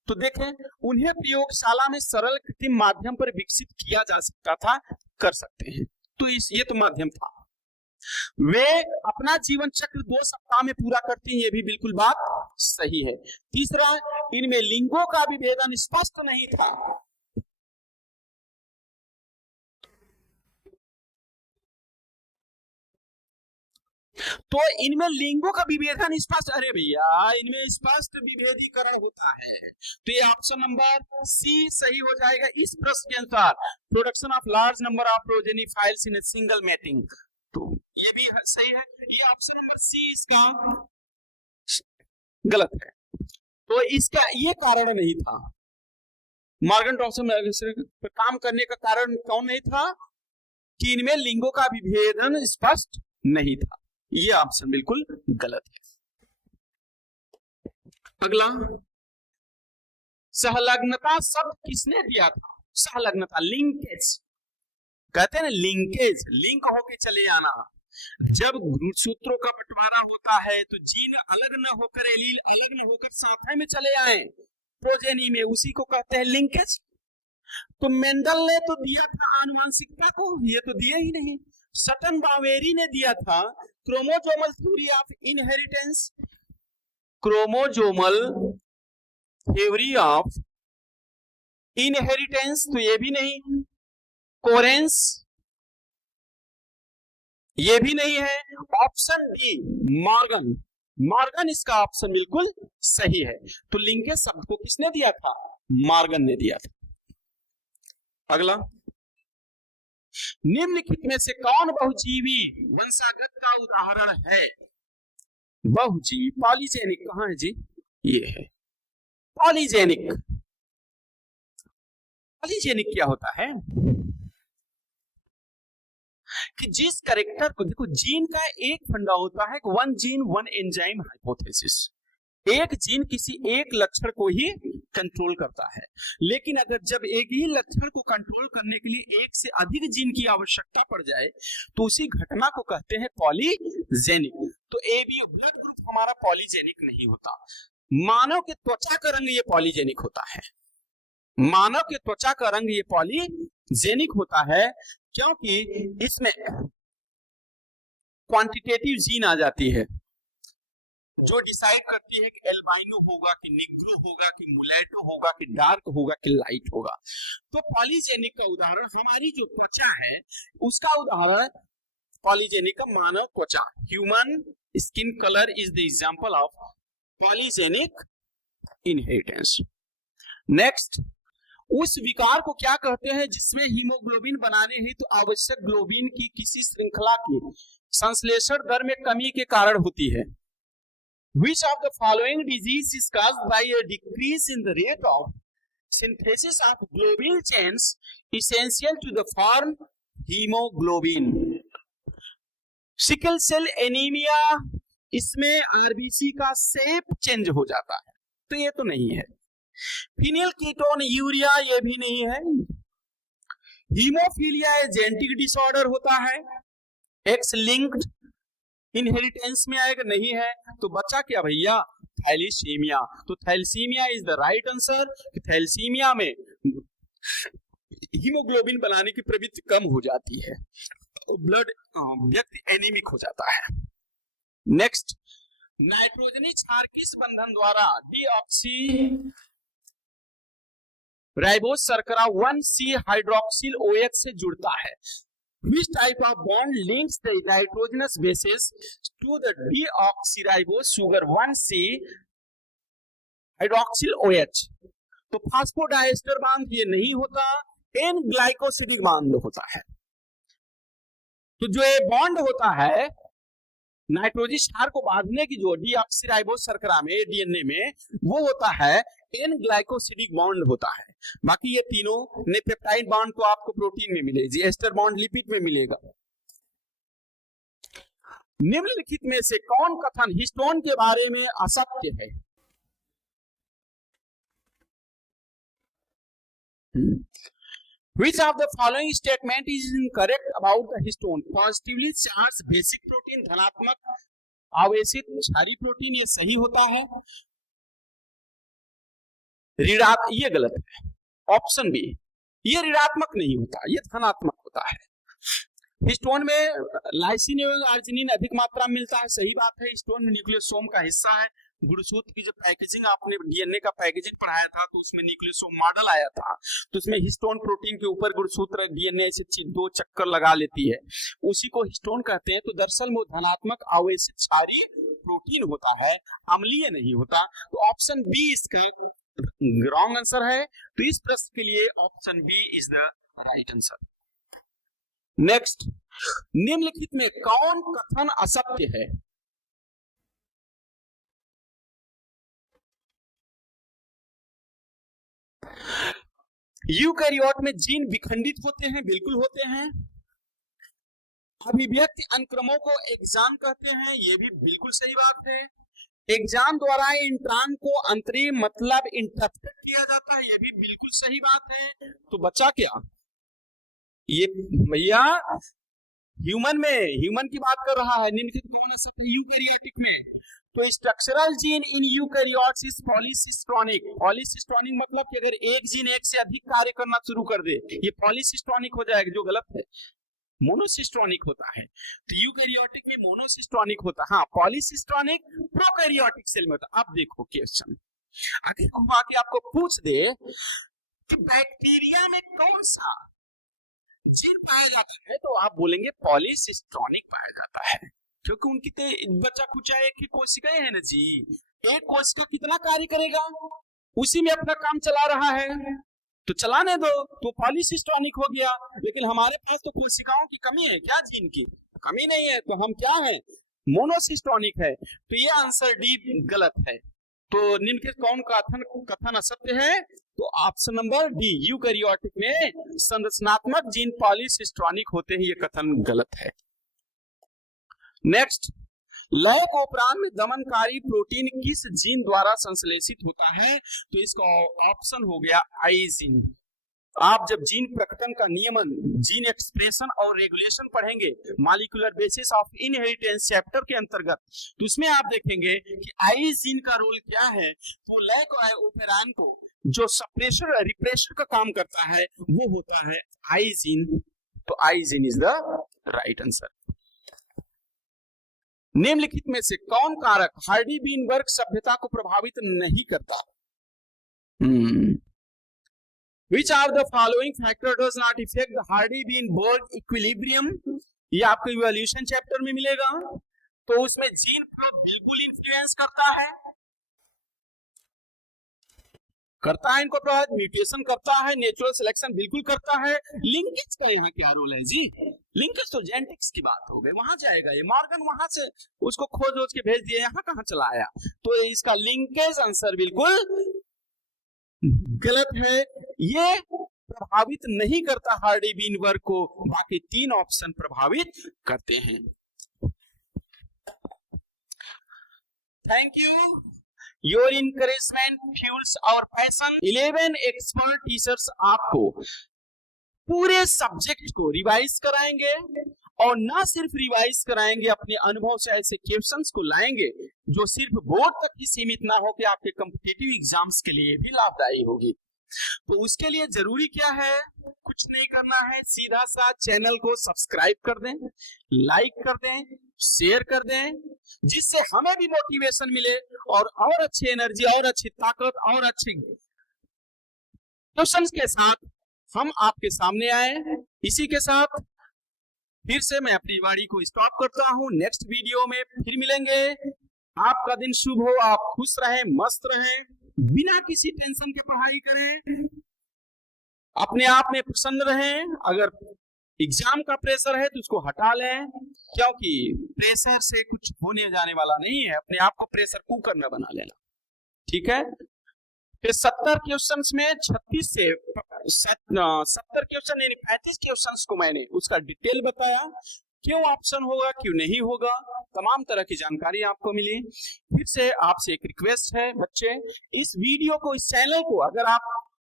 तो देखें, उन्हें प्रयोगशाला में सरल कृत्रिम माध्यम पर विकसित किया जा सकता था, कर सकते हैं। तो ये तो माध्यम था। वे अपना जीवन चक्र 2 सप्ताह में पूरा करते हैं, ये भी बिल्कुल बात सही है। तीसरा, इनमें लिंगों का विभेदन स्पष्ट नहीं था। तो इनमें लिंगों का विभेदन स्पष्ट, अरे भैया इनमें स्पष्ट विभेदीकरण होता है। तो ये ऑप्शन नंबर सी सही हो जाएगा इस प्रश्न के अनुसार। Production of large number of progeny files in a single mating, तो ये भी सही है। ये ऑप्शन नंबर सी इसका गलत है। तो इसका ये कारण नहीं था। मार्गन ड्रोसोफिला पर काम करने का कारण कौन नहीं था? कि इनमें लिंगों का विभेदन स्पष्ट नहीं था। ये ऑप्शन बिल्कुल गलत है। अगला, सहलग्नता शब्द किसने दिया था? सहलग्नता, लिंकेज कहते हैं ना, लिंकेज, लिंक होके चले आना। जब सूत्रों का बंटवारा होता है तो जीन अलग न होकर, एलील अलग न होकर साथ में चले आए प्रोजेनी में, उसी को कहते हैं लिंकेज। तो मेंडल ने तो दिया था आनुवंशिकता को, ये तो दिया ही नहीं। सटन बावेरी ने दिया था chromosomal theory of inheritance, chromosomal theory of inheritance, तो ये भी नहीं। कोरेंस, ये भी नहीं है। ऑप्शन डी मॉर्गन, मॉर्गन इसका ऑप्शन बिल्कुल सही है। तो लिंकेज शब्द को किसने दिया था? मॉर्गन ने दिया था। अगला, निम्नलिखित में से कौन बहुजीवी वंशागत का उदाहरण है? बहुजीवी, पॉलीजेनिक कहां है जी? ये है पॉलीजेनिक। पॉलीजेनिक क्या होता है? कि जिस कैरेक्टर को, देखो जीन का एक फंडा होता है, one gene one enzyme hypothesis. एक जीन किसी एक लक्षण को ही कंट्रोल करता है, लेकिन अगर जब एक ही लक्षण को कंट्रोल करने के लिए एक से अधिक जीन की आवश्यकता पड़ जाए तो उसी घटना को कहते हैं पॉलीजेनिक। तो ए बी ब्लड ग्रुप हमारा पॉलीजेनिक नहीं होता। मानव के त्वचा का रंग ये पॉलीजेनिक होता है, मानव के त्वचा का रंग ये पॉलीजेनिक होता है, क्योंकि इसमें क्वांटिटेटिव जीन आ जाती है। जो डिसाइड करती है कि एल्बाइनो होगा कि निग्रो होगा कि मुलेटो होगा कि डार्क होगा कि लाइट होगा। तो पॉलीजेनिक का उदाहरण हमारी जो त्वचा है उसका उदाहरण पॉलीजेनिक का मानव त्वचा, human skin colour is the example of polygenic inheritance. Next, उस विकार को क्या कहते हैं जिसमें हीमोग्लोबिन बनाने हेतु तो आवश्यक ग्लोबिन की किसी श्रृंखला की संश्लेषण दर में कमी के कारण होती है। Which of the following disease is caused by a decrease in the rate of synthesis of globule chains essential to the form hemoglobin? Sickle cell anaemia, इसमें आरबीसी का शेप चेंज हो जाता है, तो ये तो नहीं है। फिनिल कीटोन यूरिया, ये भी नहीं है। हीमोफीलिया जेनेटिक डिसऑर्डर होता है, एक्स लिंक्ड इनहेरिटेंस में आएगा, नहीं है। तो बच्चा क्या भैया, थैलीसीमिया। तो thalassaemia is the right answer. Thalassaemia में हीमोग्लोबिन बनाने की प्रवृत्ति कम हो जाती है, ब्लड व्यक्ति एनीमिक हो जाता है। नेक्स्ट, नाइट्रोजनी क्षार किस बंधन द्वारा डीऑक्सी राइबोस शर्करा 1C हाइड्रोक्सिल OH से जुड़ता है? Which type of bond links the nitrogenous bases to the deoxyribose sugar 1C hydroxyl OH? तो फास्फोडाइस्टर बांध ये नहीं होता, एन ग्लाइकोसिडिक बांध होता है। तो जो ये बॉन्ड होता है नाइट्रोजन क्षार को बांधने की, जो डीऑक्सीराइबोस शर्करा में डीएनए में, वो होता है एन ग्लाइकोसिडिक बॉन्ड होता है। बाकी ये तीनों ने पेप्टाइड बॉन्ड तो आपको प्रोटीन में मिलेगी, एस्टर बॉन्ड लिपिड में मिलेगा। निम्नलिखित में से कौन कथन हिस्टोन के बारे में असत्य है? Which of the following statement is incorrect about the histone? Positively charged basic protein, धनात्मक आवेशित क्षारीय प्रोटीन, ये सही होता है। ये गलत है। ऑप्शन बी, ये ऋणात्मक नहीं होता, ये धनात्मक होता है। हिस्टोन में लाइसिन एवं आर्जिनिन अधिक मात्रा में मिलता है, सही बात है। हिस्टोन में न्यूक्लियोसोम का हिस्सा है। गुणसूत्र की जो पैकेजिंग आपने डीएनए का पैकेजिंग पढ़ाया था, तो उसमें न्यूक्लियोसोम मॉडल आया था, तो उसमें हिस्टोन प्रोटीन के ऊपर गुणसूत्र डीएनए से 2 चक्कर लगा लेती है, उसी को हिस्टोन कहते हैं। तो दरअसल वो धनात्मक आवेशित क्षारीय प्रोटीन होता है, अम्लीय नहीं होता। तो ऑप्शन बी इसका रॉन्ग आंसर है। तो इस प्रश्न के लिए option B is the right answer. Next, निम्नलिखित में कौन कथन असत्य है? यूकैरियोट में जीन विखंडित होते हैं, बिल्कुल होते हैं। अभिव्यक्ति अनुक्रमों को एक्जाम कहते हैं, ये भी बिल्कुल सही बात है। एग्जाम द्वारा इंट्रान को अंतरिम मतलब इंटरप्रेट किया जाता है, ये भी बिल्कुल सही बात है। तो बच्चा क्या, ये भैया ह्यूमन की बात कर रहा है। निम्नलिखित कौन असत्य है यूकैरियोटिक में? तो structural gene in eukaryotes is पॉलीसिस्टोनिक। पॉलीसिस्टोनिक मतलब कि अगर एक जीन एक से अधिक कार्य करना शुरू कर दे, ये पॉलीसिस्टोनिक हो जाएगा, जो गलत है। मोनोसिस्टोनिक होता है। तो यूकैरियोटिक में मोनोसिस्टोनिक होता है। हाँ, पॉलीसिस्टोनिक प्रोकैरियोटिक सेल में होता है। अब देखो क्वेश्चन, अगर घुमा के आपको पूछ दे कि बैक्टीरिया में कौन सा जीन पाया जाता है, तो आप बोलेंगे पॉलीसिस्टोनिक पाया जाता है, क्योंकि उनकी बच्चा कुचा एक ही कोशिकाएं है ना जी। एक कोशिका कितना कार्य करेगा, उसी में अपना काम चला रहा है, तो चलाने दो, तो पॉलीसिस्टोनिक हो गया। लेकिन हमारे पास तो कोशिकाओं की कमी है, क्या जीन की कमी नहीं है, तो हम क्या है, मोनोसिस्टोनिक है। तो ये आंसर डी गलत है। तो निम्नलिखित कौन कथन असत्य है? तो ऑप्शन नंबर डी, यूकैरियोटिक में संरचनात्मक जीन पॉलीसिस्टोनिक होते हैं, ये कथन गलत है। नेक्स्ट, लय को उपरांत में दमनकारी प्रोटीन किस जीन द्वारा संश्लेषित होता है? तो इसका ऑप्शन हो गया आई जीन। आप जब जीन प्रकटन का नियमन, जीन एक्सप्रेशन और रेगुलेशन पढ़ेंगे molecular basis of inheritance chapter के अंतर्गत, तो उसमें आप देखेंगे कि आई जीन का रोल क्या है। तो लय को ओपेरान को जो सप्रेशर रिप्रेशर का काम करता है, वो होता है आई जीन। तो आई gene is the right answer. निम्नलिखित में से कौन कारक हार्डी-बीनबर्ग सभ्यता को प्रभावित नहीं करता? Which of the following factor does not affect the Hardy-Weinberg equilibrium? ये आपको इवोल्यूशन चैप्टर में मिलेगा। तो उसमें जीन फ्लो बिल्कुल इन्फ्लुएंस करता है इनको प्रभावित, म्यूटेशन करता है, नेचुरल सिलेक्शन बिल्कुल करता है। लिंकेज का यहाँ क्या रोल है जी? लिंकेज तो जेनेटिक्स की बात हो गई, वहां जाएगा ये मॉर्गन, वहां से उसको खोज के भेज दिया, यहाँ कहाँ चला आया? तो इसका लिंकेज आंसर बिल्कुल गलत है, ये प्रभावित नहीं करता हार्डी-बीनबर्ग को, बाकी 3 ऑप्शन प्रभावित करते हैं। Thank you, your encouragement fuels our passion. 11 expert teachers आपको पूरे सब्जेक्ट को रिवाइज कराएंगे, और ना सिर्फ रिवाइज कराएंगे, अपने अनुभव से ऐसे क्वेश्चंस को लाएंगे जो सिर्फ बोर्ड तक ही सीमित ना हो कि आपके कॉम्पिटिटिव एग्जाम्स के लिए भी लाभदायी होगी। तो उसके लिए जरूरी क्या है? कुछ नहीं करना है, सीधा सा चैनल को सब्सक्राइब कर दें, लाइक कर दें, शेयर कर दें, जिससे हमें भी मोटिवेशन मिले और अच्छी एनर्जी और अच्छी ताकत और अच्छी क्वेश्चंस के साथ हम आपके सामने आए। इसी के साथ फिर से मैं अपनी वाणी को स्टॉप करता हूं, नेक्स्ट वीडियो में फिर मिलेंगे। आपका दिन शुभ हो, आप खुश रहें, मस्त रहें, बिना किसी टेंशन के पढ़ाई करें, अपने आप में प्रसन्न रहें। अगर एग्जाम का प्रेशर है तो उसको हटा लें, क्योंकि प्रेशर से कुछ होने जाने वाला नहीं है। अपने आप को प्रेशर कुकर में बना लेना, ठीक है? फिर 70 क्वेश्चंस में 36 से 70 क्वेश्चन यानी 35 क्वेश्चंस को मैंने उसका डिटेल बताया, क्यों ऑप्शन होगा, क्यों नहीं होगा, तमाम तरह की जानकारी आपको मिली। फिर से आपसे एक रिक्वेस्ट है बच्चे, इस वीडियो को, इस चैनल को अगर आप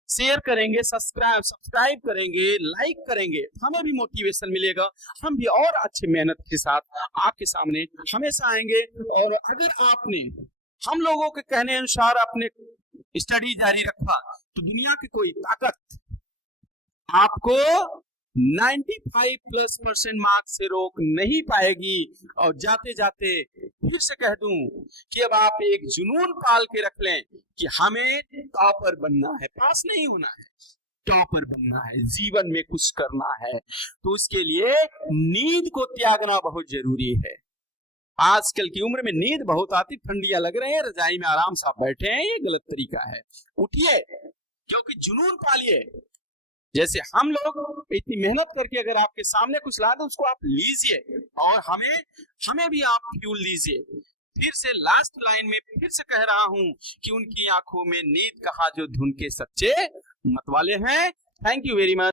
शेयर करेंगे, सब्सक्राइब करेंगे, लाइक करेंगे, हमें भी मोटिवेशन मिलेगा, हम भी और अच्छी मेहनत के साथ आपके सामने हमेशा आएंगे। और अगर आपने हम लोगों के कहने अनुसार अपने स्टडी जारी रखा तो दुनिया की कोई ताकत आपको 95+% मार्क्स से रोक नहीं पाएगी। और जाते जाते फिर से कह दूं कि अब आप एक जुनून पाल के रख लें कि हमें टॉपर बनना है, पास नहीं होना है, टॉपर बनना है, जीवन में कुछ करना है। तो उसके लिए नींद को त्यागना बहुत जरूरी है। आजकल की उम्र में नींद बहुत आती, ठंडियां लग रहे हैं, रजाई में आराम से आप बैठे हैं, ये गलत तरीका है। उठिए, क्योंकि जुनून पालिए। जैसे हम लोग इतनी मेहनत करके अगर आपके सामने कुछ ला दो, उसको आप लीजिए और हमें भी आप फ्यूल दीजिए। फिर से लास्ट लाइन में फिर से कह रहा हूं कि उनकी आंखों में नींद कहा जो धुन के सच्चे मतवाले हैं। Thank you very much.